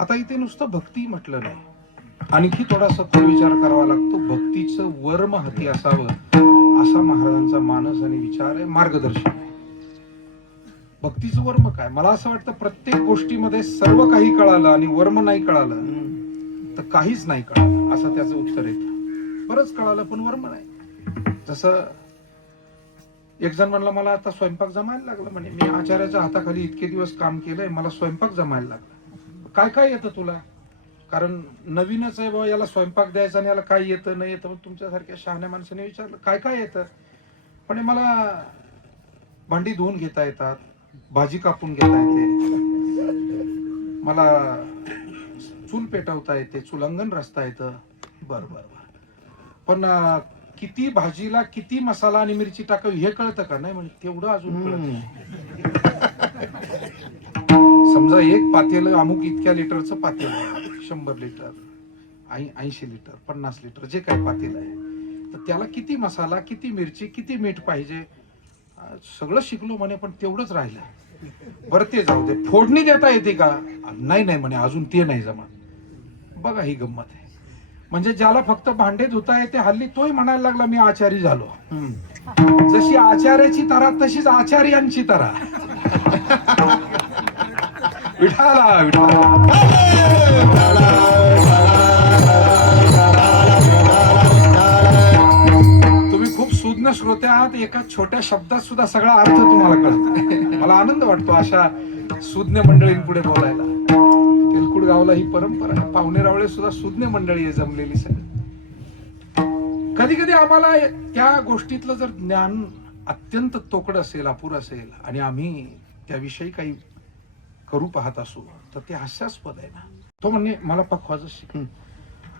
आता इथे नुसतं भक्ती म्हटलं नाही, आणखी थोडासा खोल विचार करावा लागतो. भक्तीचं वर्म हाती असावं असा महाराजांचा मानस आणि विचार आहे, मार्गदर्शन आहे. भक्तीचं वर्म काय? मला असं वाटतं प्रत्येक गोष्टीमध्ये सर्व काही कळालं आणि वर्म नाही कळालं तर काहीच नाही कळालं, असं त्याचं उत्तर येतं. बरंच कळालं पण वर्म नाही. जसं एक जण म्हणला मला आता स्वयंपाक जमायला लागला, म्हणे मी आचार्याच्या हाताखाली इतके दिवस काम केलंय, मला स्वयंपाक जमायला लागला. काय काय येतं तुला? कारण नवीनच आहे बाबा, याला स्वयंपाक द्यायचा आणि याला काय येतं नाही येतं. तुमच्यासारख्या शहाण्या माणसाने विचारलं काय काय येतं? पण मला भांडी धुवून घेता येतात, भाजी कापून घेता येते, मला चूल पेटवता येते, चुलांगण रचता येतं. बर बर बर, पण किती भाजीला किती मसाला आणि मिरची टाकावी हे कळतं का? नाही म्हणजे तेवढं अजून कळत. समजा एक पातेलं अमुक इतक्या लिटरचं पातेलं आहे, 100 लिटर 80 लिटर 50 लिटर जे काही पातेलं आहे, तर त्याला किती मसाला किती मिरची किती मीठ पाहिजे सगळं शिकलो म्हणे, पण तेवढंच राहिलं. बरं ते जाऊ दे, फोडणी देता येते का? नाही नाही म्हणे, अजून ते नाही जमत. बघा ही गंमत आहे. म्हणजे ज्याला फक्त भांडे धुता येते हल्ली तोही म्हणायला लागला मी आचारी झालो. जशी आचार्याची तरा तशीच आचार्यांची तरा. विठाला विठाला. तुम्ही खूप सुज्ञ श्रोते आहात, एका छोट्या शब्दात सुद्धा सगळा अर्थ तुम्हाला कळतो. मला आनंद वाटतो अशा सुज्ञ मंडळींपुढे बोलायला. तेलकुड गावला ही परंपरा आहे, पाहुणेरावळे सुद्धा सुज्ञ मंडळी आहे जमलेली सगळी. कधी कधी आम्हाला त्या गोष्टीतलं जर ज्ञान अत्यंत तोकडं असेल अपुर असेल आणि आम्ही त्याविषयी काही करू पाहत असू तर ते हास्यास्पद आहे ना. तो म्हणणे मला पखवाज शिक,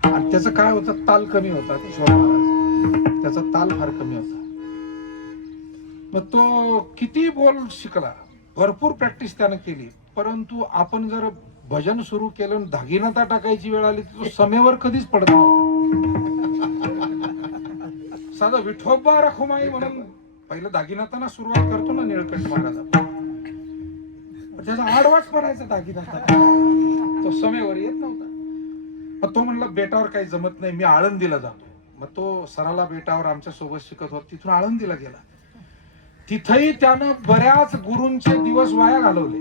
आणि त्याचं काय होतं, ताल कमी होता. किशोर महाराज त्याचा ताल फार कमी होता. मग तो किती बोल शिकला, भरपूर प्रॅक्टिस त्यानं केली, परंतु आपण जर भजन सुरू केलं दागिनाता टाकायची वेळ आली तर तो समेवर कधीच पडत नव्हता. साधा विठोबा रखुमाई म्हणून पहिलं दागिनाताना सुरुवात करतो ना निळकंठ महाराज, त्याचा आडवाच करायचा दागिनाता, तो समेवर येत नव्हता. मग तो म्हणला बेटावर काही जमत नाही, मी आळंदीला जातो. मग तो सराला बेटावर आमच्या सोबत शिकत होता, तिथून आळंदीला गेला. तिथेही त्यानं बऱ्याच गुरूंचे दिवस वाया घालवले.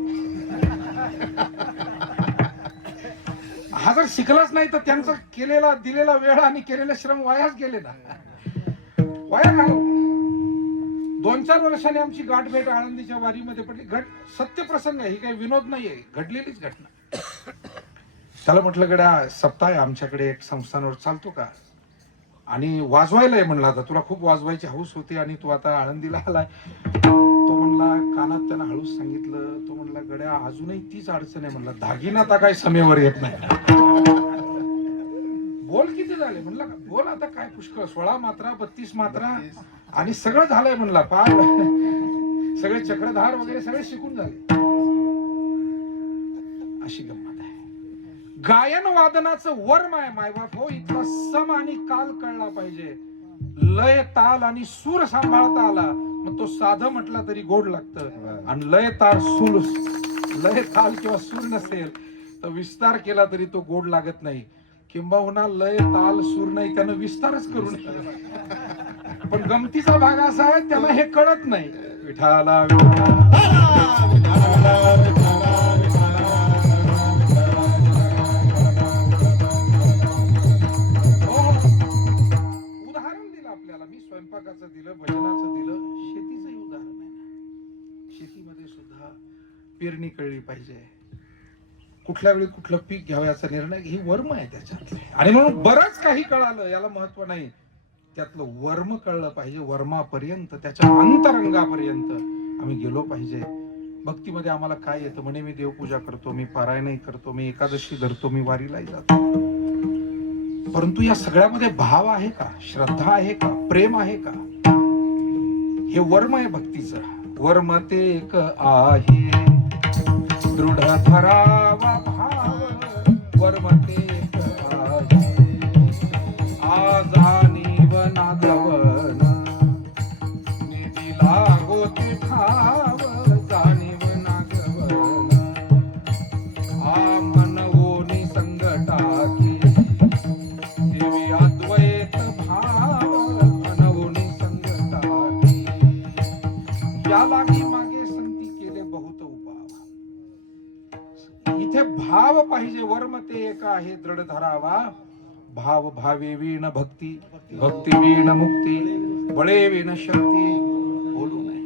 हा जर शिकलाच नाही तर त्यांचा केलेला दिलेला वेळ आणि केलेले श्रम वायाच गेले ना, वाया घालव. 2-4 वर्षांनी आमची गाठ भेट आळंदीच्या वारीमध्ये पडली. सत्य प्रसंग आहे, ही काही विनोद नाहीये, घडलेलीच घटना. त्याला म्हटलं गड्या सप्ताह आहे आमच्याकडे एक संस्थानावर, चालतो का? आणि वाजवायला आहे म्हणला, आता तुला खूप वाजवायची हौस होती आणि तू आता आळंदीला आलाय. तो म्हणला, कानात त्यानं हळूच सांगितलं. तो म्हणला गड्या अजूनही तीच अडचण आहे म्हणला, दागिना आता काय समेवर येत नाही. बोल किती झाले म्हणला, बोल आता काय पुष्कळ, 16 मात्रा 32 मात्रा आणि सगळं झालंय म्हणला, फार सगळे चक्रधार वगैरे सगळे शिकून झाले. अशी गंमत आहे. गायन वादनाचं वर्म आहे मायबाप हो, इथला सम आणि काल कळला पाहिजे, लय ताल आणि सूर सांभाळता आला मग तो साधं म्हटला तरी गोड लागतं. आणि लय ताल सूर, लय ताल किंवा सूर नसेल तर विस्तार केला तरी तो गोड लागत नाही. किंबहुना लय ताल सूर नाही त्यानं विस्तारच करू नये. पण गमतीचा भाग असा आहे त्याला हे कळत नाही. विठाला स्वयंपाकाचं दिलं, भजनाचं दिलं, शेतीचंही उदाहरण आहे ना. शेतीमध्ये सुद्धा पेरणी कळली पाहिजे, कुठल्या वेळी कुठलं पीक घ्यावं याचा निर्णय, ही वर्म आहे त्याच्यात. आणि म्हणून बरंच काही कळालं, याला महत्व नाही, त्यातलं वर्म कळलं पाहिजे. वर्मापर्यंत, त्याच्या अंतरंगापर्यंत आम्ही गेलो पाहिजे. भक्तीमध्ये आम्हाला काय येतं म्हणे, मी देवपूजा करतो, मी पारायणही करतो, मी एकादशी धरतो, मी वारीलाही जातो, परंतु या सगळ्यामध्ये भाव आहे का, श्रद्धा आहे का, प्रेम आहे का? हे वर्म आहे भक्तीचं. वर्म ते एक आहे दृढ ठरावा भाव, वर्म ते एक आहे आज आणि वना गवन निधी लागो ते एक आहे दृढ धरावा, भाव भावे वीण भक्ती, भक्ती वीण मुक्ती, बळे वीण शक्ती. बोलू नये.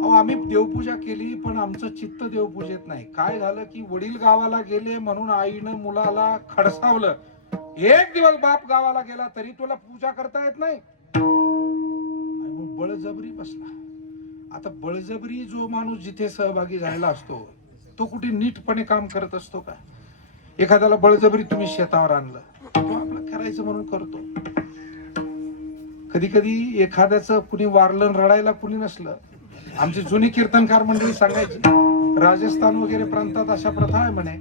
अहो आम्ही देवपूजा केली पण आमचं चित्त देवपूजेत नाही. काय झालं की वडील गावाला गेले म्हणून आईनं मुलाला खडसावलं. एक दिवस बाप गावाला गेला तरी तुला पूजा करता येत नाही, आणि मग बळजबरी बसला. आता बळजबरी जो माणूस जिथे सहभागी झालेला असतो तो कुठे नीटपणे काम करत असतो का? एखाद्याला बळजबरी तुम्ही शेतावर आणलं, तो आपलं करायचं म्हणून करतो. कधी कधी एखाद्याचं कुणी वारलं रडायला कुणी नसलं. आमची जुनी कीर्तनकार मंडळी सांगायची, राजस्थान वगैरे प्रांतात अशा प्रथा आहे म्हणे,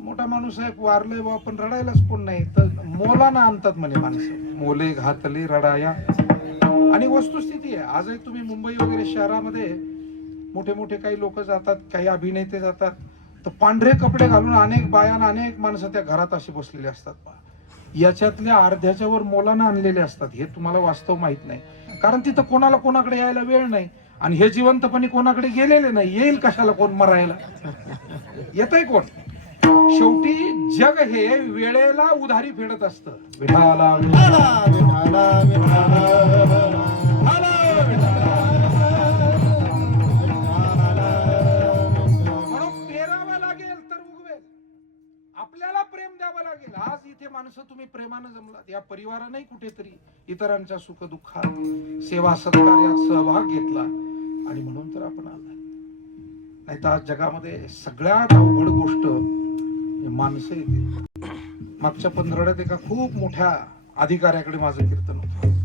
मोठा माणूस आहे वारलंय बा पण रडायलाच कोण नाही तर मोलाना आणतात म्हणे माणसं, मोले घातले रडाया. आणि वस्तुस्थिती आहे आजही. तुम्ही मुंबई वगैरे शहरामध्ये मोठे मोठे काही लोक जातात, काही अभिनेते जातात, तर पांढरे कपडे घालून अनेक बायान अनेक माणसं त्या घरात अशी बसलेले असतात. याच्यातल्या अर्ध्याच्या वर मोलाना आणलेले असतात. हे तुम्हाला वास्तव माहित नाही, कारण तिथं कोणाला कोणाकडे यायला वेळ नाही, आणि हे जिवंतपणे कोणाकडे गेलेले नाही. येईल कशाला कोण मरायला? येतय कोण? शेवटी जग हे वेळेला उधारी फेडत असतं. विठाला विठाला विठाला विठाला म्हणून पेरावं लागेल तर उगवेल. आपल्याला प्रेम द्यावं लागेल. आज इथे माणसं तुम्ही प्रेमानं जमलात, या परिवाराने कुठेतरी इतरांच्या सुख दुःखात सेवा सत्कार्यात सहभाग घेतला, आणि म्हणून तर आपण आला. नाही तर आज जगामध्ये सगळ्यात अवघड गोष्ट माणसं येते. मागच्या पंधरवड्यात एका खूप मोठ्या अधिकाऱ्याकडे माझं कीर्तन होतं.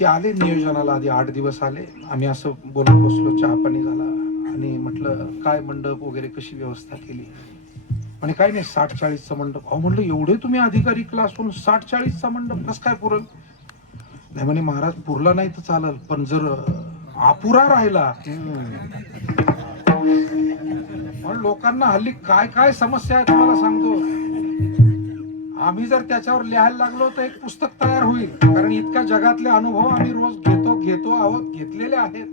ते आले नियोजनाला, आधी 8 दिवस आले. आम्ही असं बोलत बसलो, चहा पाणी झाला, आणि म्हटलं काय मंडप वगैरे कशी व्यवस्था केली. आणि काय नाही 60-40चा मंडप. अहो म्हटलं एवढे तुम्ही अधिकारी क्लासहून 60-40चा मंडप कसं काय पुरल? नाही म्हणे महाराज पुरला नाही तर चालल, पण जर अपुरा राहिला. लोकांना हल्ली काय काय समस्या आहे तुम्हाला सांगतो. आम्ही जर त्याच्यावर लिहायला लागलो तर एक पुस्तक तयार होईल, कारण इतका जगातले अनुभव आम्ही रोज घेतो आहोत, घेतलेले आहेत.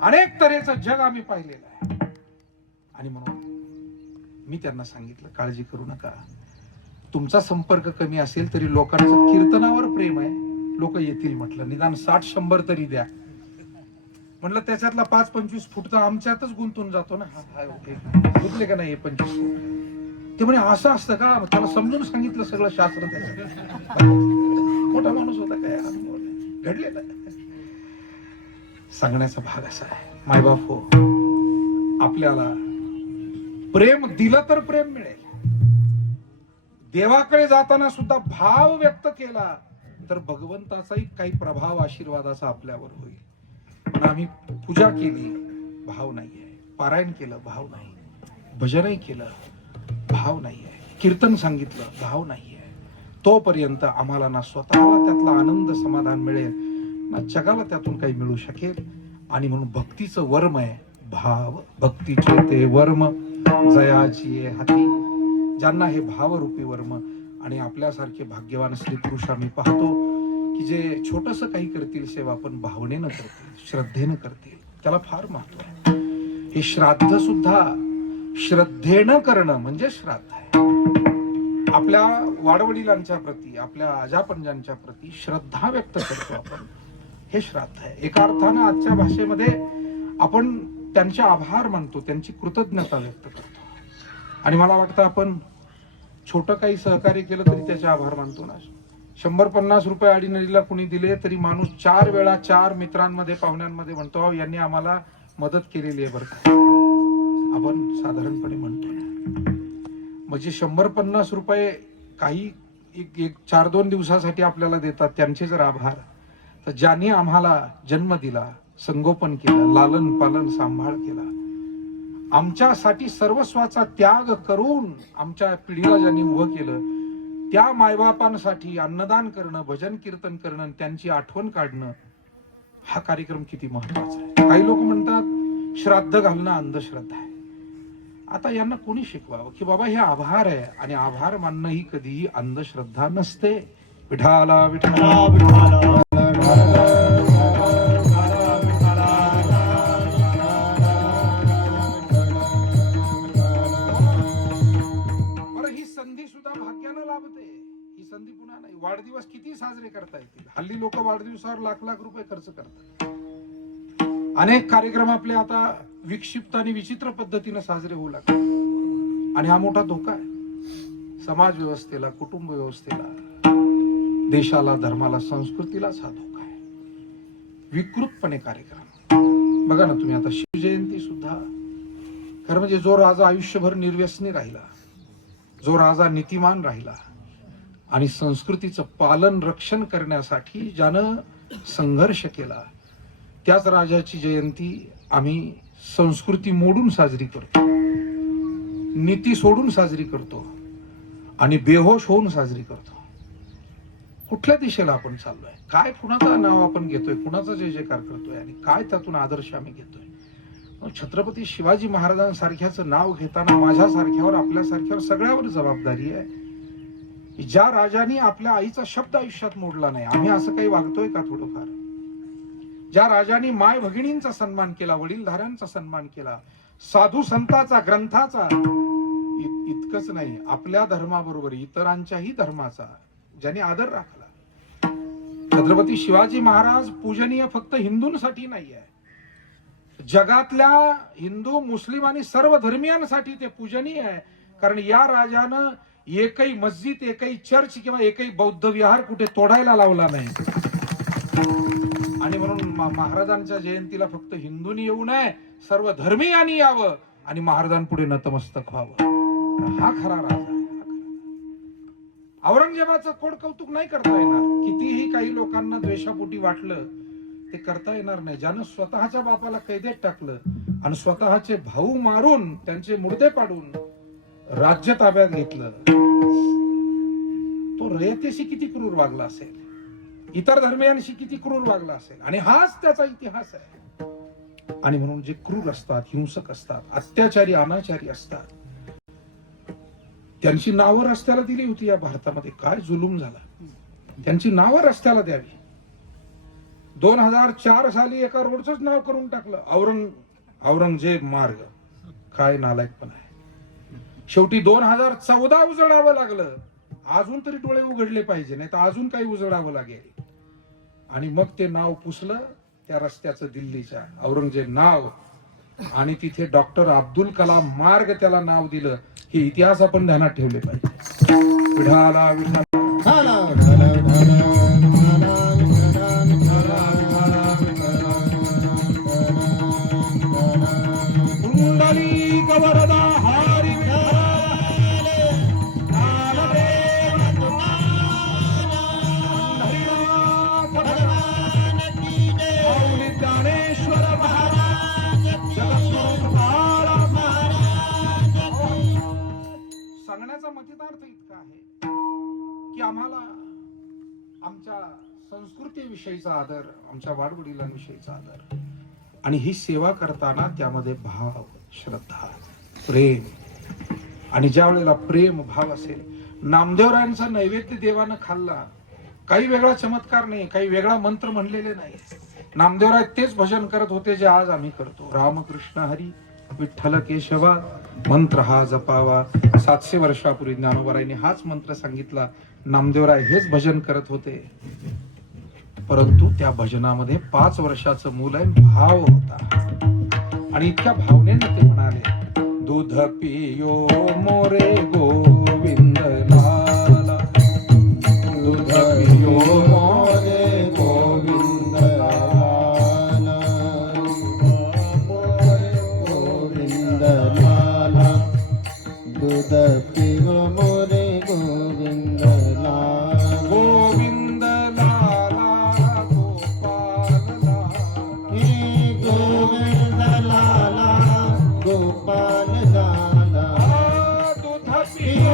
अनेक तऱ्हेचं जग आम्ही पाहिलेलं आहे. आणि म्हणून मी त्यांना सांगितलं काळजी करू नका. तुमचा संपर्क कमी असेल तरी लोकांचं कीर्तनावर प्रेम आहे, लोक येतील. म्हटलं निदान 60-100 तरी द्या. म्हटलं त्याच्यातला 5-25 फूट तर आमच्यातच गुंतून जातो ना. गुंतले का नाही 25 फूट? ते म्हणे असं असतं का? त्याला समजून सांगितलं सगळं शास्त्र. त्याचं मोठा माणूस होता, काय घडलेला सांगण्याचा भाग असा आहे. मायबाप हो, आपल्याला प्रेम दिलं तर प्रेम मिळेल. देवाकडे जाताना सुद्धा भाव व्यक्त केला तर भगवंताचाही काही प्रभाव आशीर्वादाचा आपल्यावर होईल. पण आम्ही पूजा केली, भाव नाहीये. पारायण केलं, भाव नाही. भजनही केलं, भाव नाहीये. कीर्तन सांगितलं, भाव नाहीये. तोपर्यंत आम्हाला ना स्वतःला त्यातला आनंद समाधान मिळेल, ना जगाला त्यातून काही मिळू शकेल. आणि म्हणून भक्तीचं वर्म आहे भाव. भक्तीचे ते वर्म जयाची हाती. ज्यांना हे भावरूपी वर्म, आणि आपल्यासारखे भाग्यवान स्त्री पुरुष आम्ही पाहतो की जे छोटस काही करतील सेवा, पण भावनेनं करतील, श्रद्धेनं करतील, त्याला फार महत्व आहे. हे श्राद्ध सुद्धा श्रद्धेनं करणं म्हणजे श्राद्ध आहे. आपल्या वाडवडिलांच्या प्रती, आपल्या आजापंजांच्या प्रती श्रद्धा व्यक्त करतो आपण, हे श्राद्ध आहे. एका अर्थानं आजच्या भाषेमध्ये आपण त्यांचे आभार मानतो, त्यांची कृतज्ञता व्यक्त करतो. आणि मला वाटतं आपण छोटं काही सहकार्य केलं तरी त्याचे आभार मानतो ना. 100-50 रुपये अडीनडीला कुणी दिले तरी माणूस 4 वेळा 4 मित्रांमध्ये, पाहुण्यांमध्ये म्हणतो यांनी आम्हाला मदत केलेली आहे बरं का, आपण साधारणपणे म्हणतो ना. म्हणजे 100-50 रुपये काही एक 4-2 दिवसासाठी आपल्याला देतात, त्यांचे जर आभार, तर ज्यांनी आम्हाला जन्म दिला, संगोपन केलं, लालन पालन सांभाळ केला, आमच्यासाठी सर्वस्वाचा त्याग करून आमच्या पिढीला ज्यांनी उभं केलं, त्या मायबापांसाठी अन्नदान करणं, भजन कीर्तन करणं, त्यांची आठवण काढणं, हा कार्यक्रम किती महत्वाचा आहे. काही लोक म्हणतात श्राद्ध घालणं अंधश्रद्धा आहे. आता यांना कोणी शिकवावं की बाबा हे आभार आहे, आणि आभार मानणं ही कधीही अंधश्रद्धा नसते. विठाला विठाला विठाला. ही संधी पुन्हा नाही. वाढदिवस किती साजरे करता येतील. हल्ली लोक वाढदिवसावर लाख लाख रुपये खर्च करतात. अनेक कार्यक्रम आपले आता विक्षिप्त आणि विचित्र पद्धतीने साजरे होऊ लागले आणि हा मोठा धोका आहे समाज व्यवस्थेला, कुटुंब व्यवस्थेला, देशाला, धर्माला, संस्कृतीलाच हा धोका आहे. विकृतपणे कार्यक्रम बघा ना तुम्ही. आता शिवजयंती सुद्धा खरं म्हणजे जो राजा आयुष्यभर निर्व्यसनी राहिला, जो राजा नीतिमान राहिला आणि संस्कृतीचं पालन रक्षण करण्यासाठी ज्यानं संघर्ष केला, त्याच राजाची जयंती आम्ही संस्कृती मोडून साजरी करतो, नीती सोडून साजरी करतो आणि बेहोश होऊन साजरी करतो. कुठल्या दिशेला आपण चाललोय? काय कुणाचं नाव आपण घेतोय, कुणाचा जय जयकार करतोय आणि काय त्यातून आदर्श आम्ही घेतोय? छत्रपती शिवाजी महाराजांसारख्याचं नाव घेताना माझ्यासारख्यावर, आपल्यासारख्यावर सगळ्यावर जबाबदारी आहे. ज्या राजांनी आपल्या आईचा शब्द आयुष्यात मोडला नाही, आम्ही असं काही वागतोय का थोडंफार? ज्या राजांनी माय भगिनींचा सन्मान केला, वडीलधाऱ्यांचा सन्मान केला, साधू संताचा, ग्रंथाचा, इतकंच नाही आपल्या धर्माबरोबर इतरांच्याही धर्माचा ज्यांनी आदर राखला. छत्रपती शिवाजी महाराज पूजनीय फक्त हिंदूंसाठी नाही आहे, जगातल्या हिंदू, मुस्लिम आणि सर्व धर्मियांसाठी ते पूजनीय आहे. कारण या राजानं एकही मस्जिद, एकही चर्च किंवा एकही बौद्ध विहार कुठे तोडायला लावला नाही. आणि म्हणून महाराजांच्या जयंतीला फक्त हिंदूंनी येऊ नये, सर्व धर्मीयांनी यावं आणि महाराजांपुढे नतमस्तक व्हावं. हा खरा राजा आहे. औरंगजेबाचं कोड कौतुक नाही करता येणार. कितीही काही लोकांना द्वेषापोटी वाटलं, ते करता येणार नाही. ज्यानं स्वतःच्या बापाला कैदेत टाकलं आणि स्वतःचे भाऊ मारून, त्यांचे मुर्दे पाडून राज्य ताब्यात घेतलं, तो रयतेशी किती क्रूर वागला असेल, इतर धर्मियांशी किती क्रूर वागला असेल. आणि हाच त्याचा इतिहास आहे. आणि म्हणून जे क्रूर असतात, हिंसक असतात, अत्याचारी, अनाचारी असतात, त्यांची नावं रस्त्याला दिली होती या भारतामध्ये. काय जुलूम झाला. त्यांची नावं रस्त्याला द्यावी. 2004 साली एका रोडचंच नाव करून टाकलं औरंगजेब मार्ग. काय नालायकपणा आहे. शेवटी 2014 उजळावं लागलं. अजून तरी डोळे उघडले पाहिजे, नाही तर अजून काही उजळावं लागेल. आणि मग ते नाव पुसलं त्या रस्त्याचं, दिल्लीच्या औरंगजेब नाव, आणि तिथे डॉक्टर अब्दुल कलाम मार्ग त्याला नाव दिलं. हे इतिहास आपण ध्यानात ठेवले पाहिजे. विढाला विठा कुंडली कवरदा हारी सांगण्याचा मतितार्थ इतका आहे की आम्हाला आमच्या संस्कृतीविषयीचा आदर, आमच्या वाडवडिलांविषयीचा आदर आणि ही सेवा करताना त्यामध्ये भाव, श्रद्धा, प्रेम. आणि ज्या वेळेला प्रेम, भाव असेल, नामदेवरायांचा नैवेद्य देवानं खाल्ला, काही वेगळा चमत्कार नाही, काही वेगळा मंत्र म्हणलेले नाही. नामदेवराय तेच भजन करत होते जे आज आम्ही करतो. रामकृष्ण हरी विठ्ठल केशवा मंत्र हा जपावा. 700 वर्षापूर्वी ज्ञानोबारायांनी हाच मंत्र सांगितला. नामदेवराय हेच भजन करत होते. परंतु त्या भजनामध्ये 5 वर्षाचं मूल आहे, भाव होता. आणि इतक्या भावनेनं ते म्हणाले, दूध पियो मोरे गोविंद लाला, दूध पियो मोरे गोविंद लाला, गोविंद लाला, दूध पियो मोरे गोविंद लाला, गोविंद लाला गोपाल लाला, हे गोविंद लाला गोपाल लाला, दूध पियो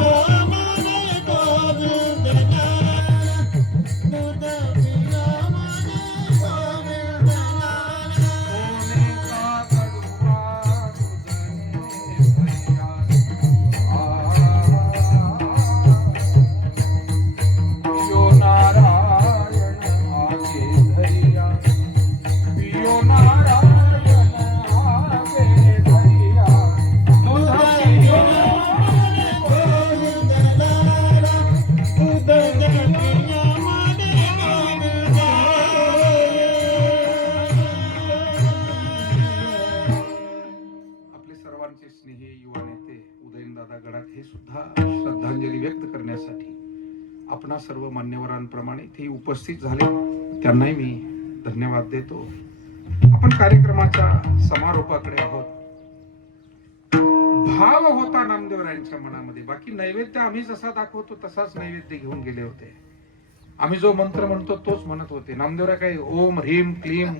सर्व मान्यवरांप्रमाणे ते उपस्थित झाले, त्यांनाही मी धन्यवाद देतो. आपण कार्यक्रमाच्या समारोपाकडे आहोत. भाव होता नामदेवरायांच्या मनामध्ये, बाकी नैवेद्य आम्ही जसा दाखवतो तसाच नैवेद्य घेऊन गेले होते. आम्ही जो मंत्र म्हणतो तोच म्हणत होते. नामदेवराय काही ओम ह्रीम क्लीम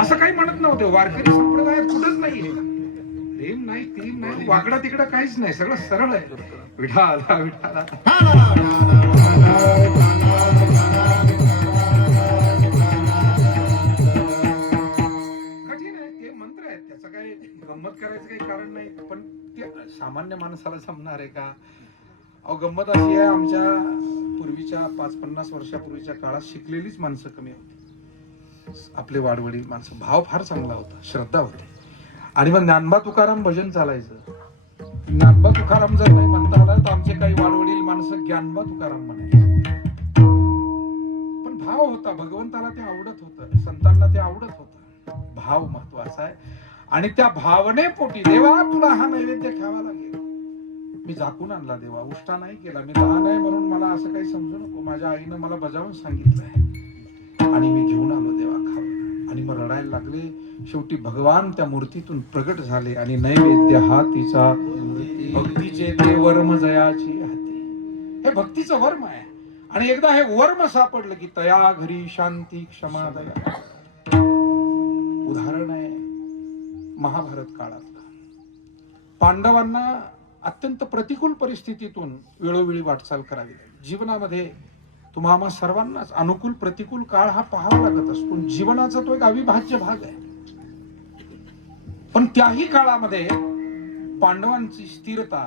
असं काही म्हणत नव्हते. वारकरी संप्रदायात कुठंच नाहीये ह्रीम नाही, क्लीम नाही, वाकडा तिकडं काहीच नाही, सगळं सरळ आहे. विठाला विठाला कठीण आहे ते मंत्र आहेत, त्याचं काही गंमत करायचं काही कारण नाही. पण ते सामान्य माणसाला जमणार आहे का? अहो गंमत अशी आहे, आमच्या पूर्वीच्या 5-50 वर्षापूर्वीच्या काळात शिकलेलीच माणसं कमी होती. आपले वाडवडील माणसं, भाव फार चांगला होता, श्रद्धा होती. आणि मग ज्ञानबा तुकाराम भजन चालायचं. ज्ञानबा तुकाराम जर नाही म्हणता आला तर आमचे काही वाडवडील माणसं ज्ञानबा तुकाराम म्हणायचे. पण भाव होता, भगवंताला ते आवडत होतं, संतांना ते आवडत होतं. भाव महत्वाचा आहे. आणि त्या भावने पोटी देवा तुला हा नैवेद्य खावा लागेल. मी झाकून आणला देवा, उष्टा नाही केला. मी लहान आहे म्हणून मला असं काही समजू नको. माझ्या आईनं मला बजावून सांगितलंय आणि मी घेऊन आलो देवा, खाव. आणि मग रडायला लागले. शेवटी भगवान त्या मूर्तीतून प्रगट झाले आणि नैवेद्य हातीचा भक्तीचे ते वर्म जयाची हाती. हे भक्तीचं वर्म आहे. आणि एकदा हे वर्म सापडलं की तया घरी शांती क्षमा दया. उदाहरण आहे महाभारत काळातलं. पांडवांना अत्यंत प्रतिकूल परिस्थितीतून वेळोवेळी वाटचाल करावी लागली. जीवनामध्ये तुम्हा सर्वांनाच अनुकूल प्रतिकूल काळ हा पाहावा लागत असतो. जीवनाचा तो एक अविभाज्य भाग आहे. पण त्याही काळामध्ये पांडवांची स्थिरता,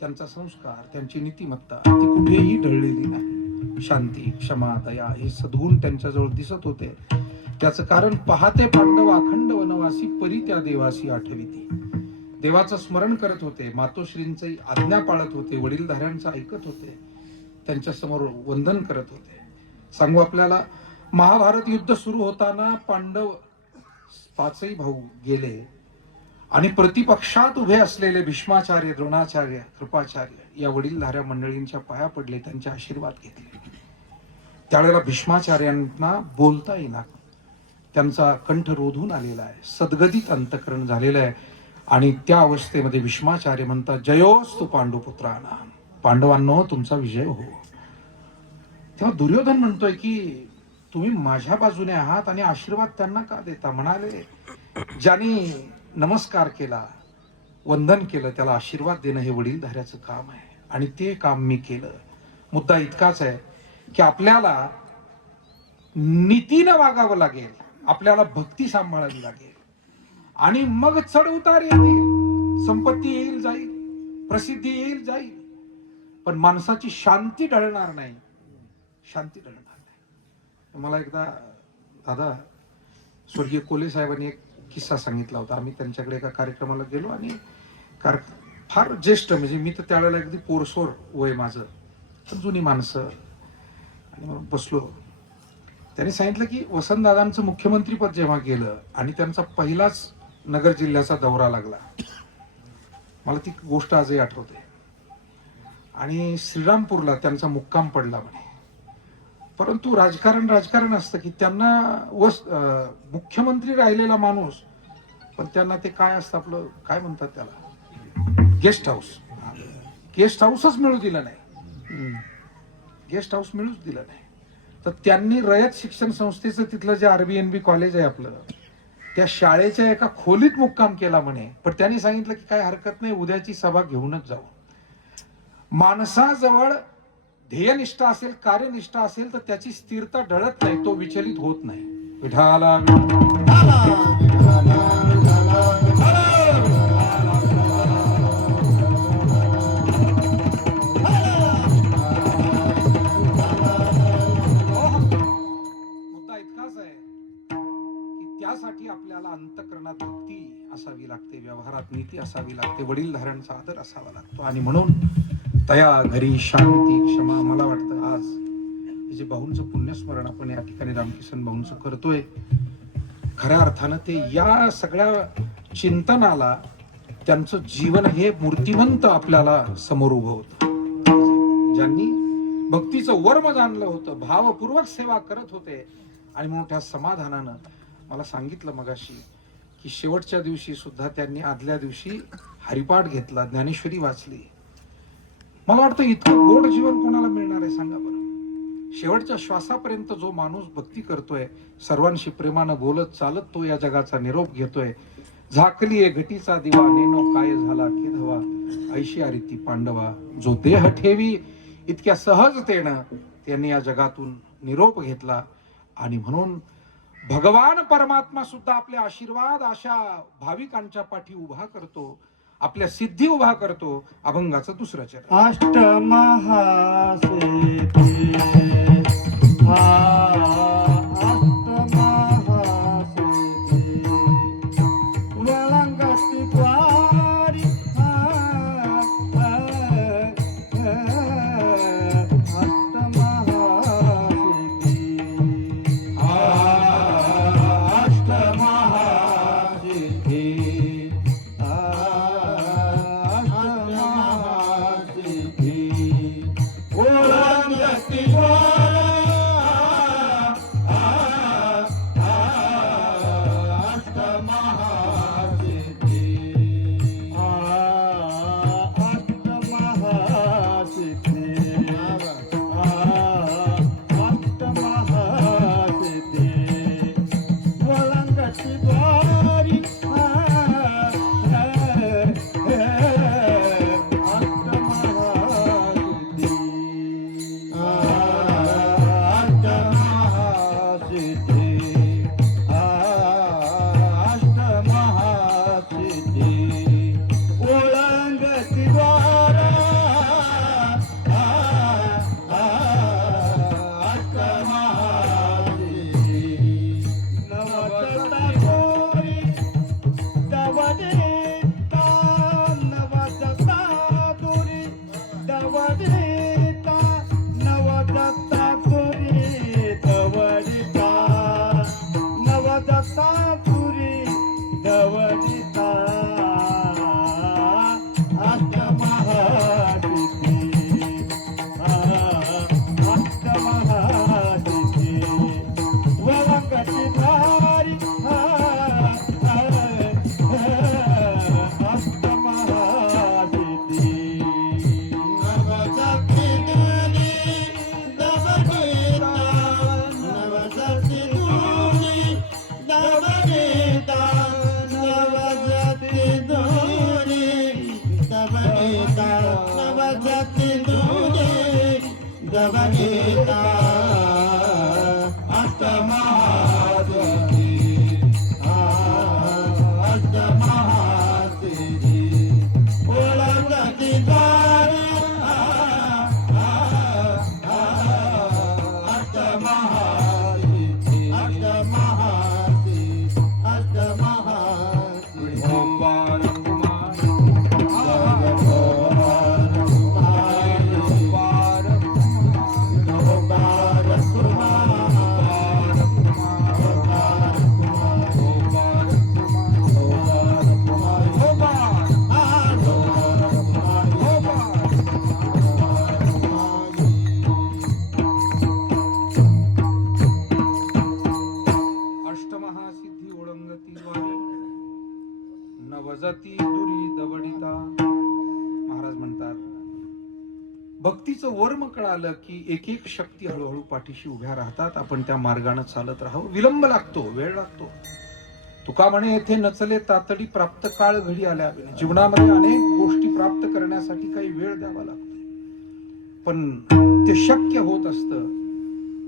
त्यांचा संस्कार, त्यांची नीतिमत्ता ती कुठेही ढळलेली नाही. शांती क्षमा दया हे सद्गुण त्यांच्याजवळ दिसत होते. त्याचं कारण पहाते पांडव अखंड वनवासी परी त्या देवासी आठविती. देवाचं स्मरण करत होते, मातोश्रींची आज्ञा पाळत होते, वडीलधाऱ्यांचं ऐकत होते, त्यांच्या समोर वंदन करत होते. सांगू आपल्याला, महाभारत युद्ध सुरू होताना पांडव 5ही भाऊ गेले आणि प्रतिपक्षात उभे असलेले भीष्माचार्य, द्रोणाचार्य, कृपाचार्य या वडीलधाऱ्या मंडळींच्या पाया पडले, त्यांचे आशीर्वाद घेतले. त्यावेळेला भीष्माचार्यांना बोलता येईना, त्यांचा कंठ रोधून आलेला आहे, सद्गदित अंतकरण झालेलं आहे. आणि त्या अवस्थेमध्ये भीष्माचार्य म्हणतात, जयोस्तु पांडुपुत्रांना, पांडवांनो तुमचा विजय हो. तेव्हा दुर्योधन म्हणतोय की तुम्ही माझ्या बाजूने आहात आणि आशीर्वाद त्यांना का देता? म्हणाले, ज्यांनी नमस्कार केला, वंदन केलं, त्याला आशीर्वाद देणं हे वडीलधाऱ्याचं काम आहे आणि ते काम मी केलं. मुद्दा इतकाच आहे की आपल्याला नीतीनं वागावं लागेल, आपल्याला भक्ती सांभाळावी लागेल आणि मग चढ उतार येतील, संपत्ती येईल जाईल, प्रसिद्धी येईल जाईल, पण माणसाची शांती ढळणार नाही. शांती ढळणार नाही. मला एकदा दादा स्वर्गीय कोले साहेबांनी एक किस्सा सांगितला होता. आम्ही त्यांच्याकडे एका कार्यक्रमाला गेलो आणि फार ज्येष्ठ, म्हणजे मी तर त्यावेळेला अगदी पोरसोर वय माझं, पण जुनी माणसं, आणि मग बसलो. त्यांनी सांगितलं की वसंतदादांचं मुख्यमंत्रीपद जेव्हा गेलं आणि त्यांचा पहिलाच नगर जिल्ह्याचा दौरा लागला, मला ती गोष्ट आजही आठवते. आणि श्रीरामपूरला त्यांचा मुक्काम पडला म्हणे. परंतु राजकारण असतं की त्यांना मुख्यमंत्री राहिलेला माणूस, पण त्यांना ते काय असतं आपलं, काय म्हणतात त्याला, गेस्ट हाऊसच मिळू दिलं नाही. गेस्ट हाऊस मिळूच दिलं नाही. तर त्यांनी रयत शिक्षण संस्थेचं तिथलं जे RBNB कॉलेज आहे आपलं, त्या शाळेच्या एका खोलीत मुक्काम केला म्हणे. पण त्यांनी सांगितलं की काय हरकत नाही, उद्याची सभा घेऊनच जाऊ. माणसाजवळ ध्येयनिष्ठा असेल, कार्यनिष्ठा असेल तर त्याची स्थिरता ढळत नाही, तो विचलित होत नाही. विठाला त्यासाठी आपल्याला अंतःकरणात भक्ती असावी लागते, व्यवहारात नीती असावी लागते, वडीलधाऱ्यांचा आदर असावा लागतो. आणि म्हणून तया घरी शांती क्षमा. मला वाटतं आज हे जे भाऊंचं पुण्यस्मरण आपण या ठिकाणी रामकिसन भाऊंचं करतोय, खऱ्या अर्थानं ते या सगळ्या चिंतनाला त्यांचं जीवन हे मूर्तिमंत आपल्याला समोर उभं होतं. ज्यांनी भक्तीचं वर्म जाणलं होतं, भावपूर्वक सेवा करत होते आणि मोठ्या समाधानानं मला सांगितलं मगाशी की शेवटच्या दिवशी सुद्धा त्यांनी आदल्या दिवशी हरिपाठ घेतला, ज्ञानेश्वरी वाचली. मला वाटतं इतकं गोड जीवन कोणाला मिळणार आहे सांगा बरं. शेवटच्या श्वासापर्यंत जो माणूस भक्ती करतोय, सर्वांशी प्रेमानं बोलत चालत तो या जगाचा निरोप घेतोय. झाकलीये घटीचा दिवा, नेनो काय झाला केधवा, ऐशिया रीती पांडवा, जो देह ठेवी इतक्या सहजतेनं त्यांनी या जगातून निरोप घेतला. आणि म्हणून भगवान परमात्मा सुद्धा आपले आशीर्वाद अशा भाविकांच्या पाठी उभा करतो, आपल्या सिद्धी उभा करतो. अभंगाचं दुसरं चरण. अष्टमहासिद्धी वळंगती द्वारी नवजती दुरी दवडिता. महाराज म्हणतात भक्तीचं वर्म कळालं की एक एक शक्ती हळूहळू पाठीशी उभ्या राहतात. आपण त्या मार्गाने चालत राहावं. विलंब लागतो, वेळ लागतो. तुका म्हणे येथे नचले तातडी, प्राप्त काळ घडी आल्या. जीवनामध्ये अनेक गोष्टी प्राप्त करण्यासाठी काही वेळ द्यावा लागतो, पण ते शक्य होत असतं.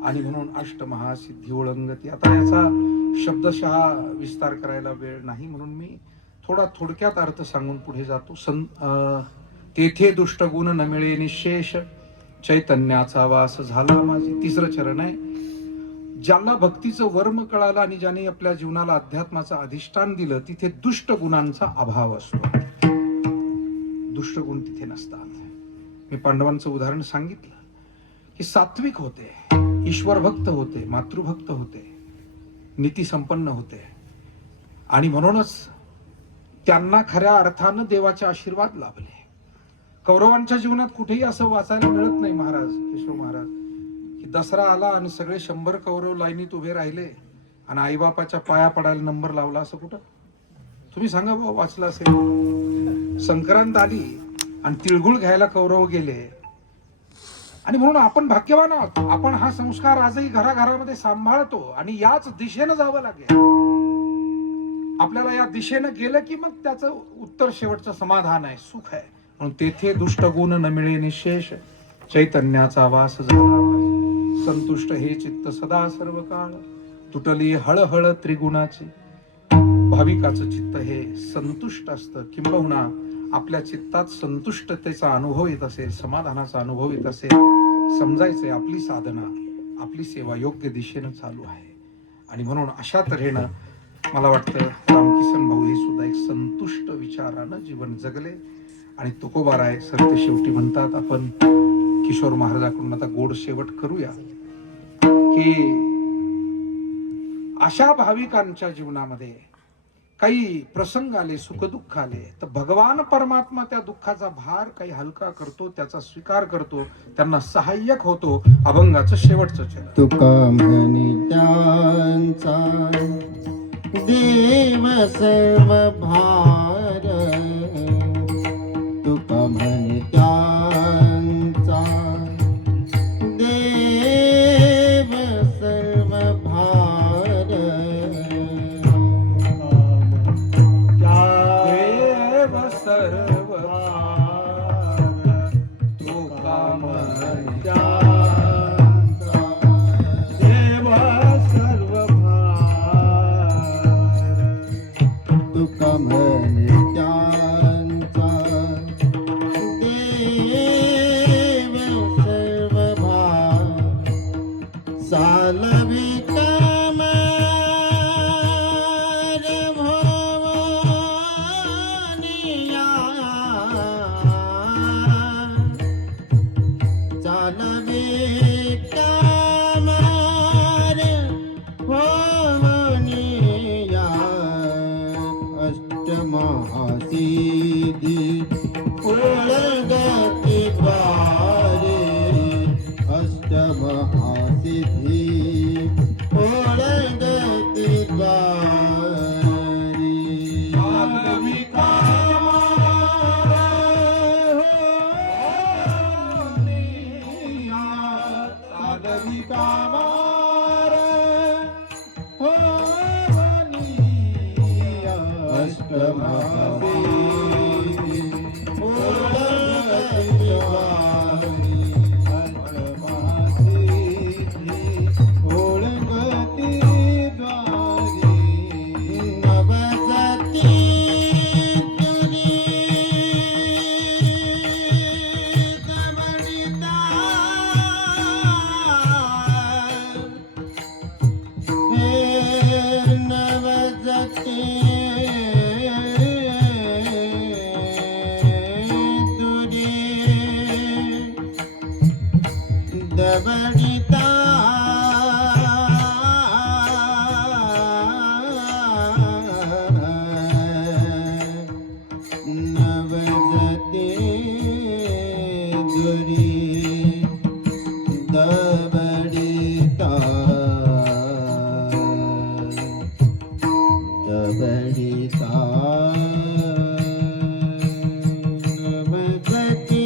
आणि म्हणून अष्टमहासिद्धी ओळंगती. आता याचा शब्दशः विस्तार करायला वेळ नाही, म्हणून मी थोडक्यात अर्थ सांगून पुढे जातो. तेथे दुष्ट गुण न मिळे निशेष, चैतन्याचा वास झाला माझी. तिसरं चरण आहे. ज्याला भक्तीचं वर्म कळालं आणि ज्याने आपल्या जीवनाला अध्यात्माचं अधिष्ठान दिलं, तिथे दुष्ट गुणांचा अभाव असतो. दुष्ट गुण तिथे नसतात. मी पांडवांचं उदाहरण सांगितलं की सात्विक होते, ईश्वर भक्त होते, मातृभक्त होते, नीती संपन्न होते. आणि म्हणूनच त्यांना खऱ्या अर्थानं देवाचे आशीर्वाद लाभले. कौरवांच्या जीवनात कुठेही असं वाचायला मिळत नाही महाराज, केशव महाराज, दसरा आला आणि सगळे 100 कौरव लाईनीत उभे राहिले आणि आईबापाच्या पाया पडायला नंबर लावला असं कुठं? तुम्ही सांगा बाबा, वाचलं असेल. संक्रांत आली आणि तिळगुळ घ्यायला कौरव गेले. आणि म्हणून आपण भाग्यवान आहोत, आपण हा संस्कार आजही घराघरामध्ये सांभाळतो आणि याच दिशेनं जावं लागेल. आपल्याला या दिशेनं गेलं की मग त्याचं उत्तर शेवटचं समाधान आहे, सुख आहे. म्हणून तेथे दुष्ट गुण न मिळे निशेष, चैतन्याचा वास झाला. संतुष्ट हे चित्त सदा सर्व काळ, तुटली हळहळ त्रिगुणाची. भाविकाचं चित्त हे संतुष्ट असतं. किंबहुना आपल्या चित्तात संतुष्टतेचा अनुभव येत असेल, समाधानाचा अनुभव येत असेल, समजायचंय आपली साधना, आपली सेवा योग्य दिशेनं चालू आहे. आणि म्हणून अशा तऱ्हेनं मला वाटतं रामकिसन भाऊ हे सुद्धा एक संतुष्ट विचारानं जीवन जगले. आणि तुकोबाराय सरते शेवटी म्हणतात, आपण किशोर महाराजाकडून आता गोड शेवट करूया, की अशा भाविकांच्या जीवनामध्ये काही प्रसंग आले, सुखदुःख आले, तर भगवान परमात्मा त्या दुःखाचा भार काही हलका करतो, त्याचा स्वीकार करतो, त्यांना सहाय्यक होतो. अभंगाचं शेवटचं चरण. तुका म्हणे त्यांचा देव सर्व भार, तुका म्हणे त्यांचा देव सर्व भार. देव सर्व तुका म्हणे त्यांचा देव सर्व भार, तुका म्हणे त्यांचा देव सर्व भार. चालवी कामार भवानिया, चालवी कामार भवानिया. अष्टमहासिद्धी ओळगती द्वारे, अष्टमहासिद्धी ओळगती द्वारे. चालवी कामार भवानिया, चालवी कामार भवानिया. अष्टमहासिद्धी ओळगती द्वारे, अष्टमहासिद्धी ओळगती द्वारे. नवसती तुरी दमडिता, हे नवसती तुरी दमडिता. नवसती तुरी दमडिता, दमडिता. नवसती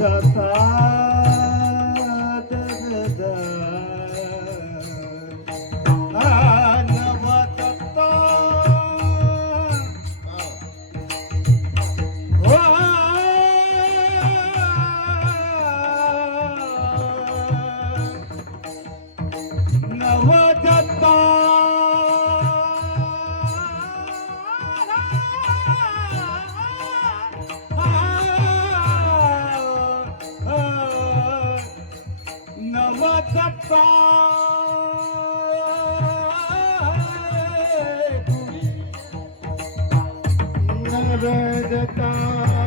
नवदत्ता नवदत्ता नवदत्ता नवदत्ता नवदत्ता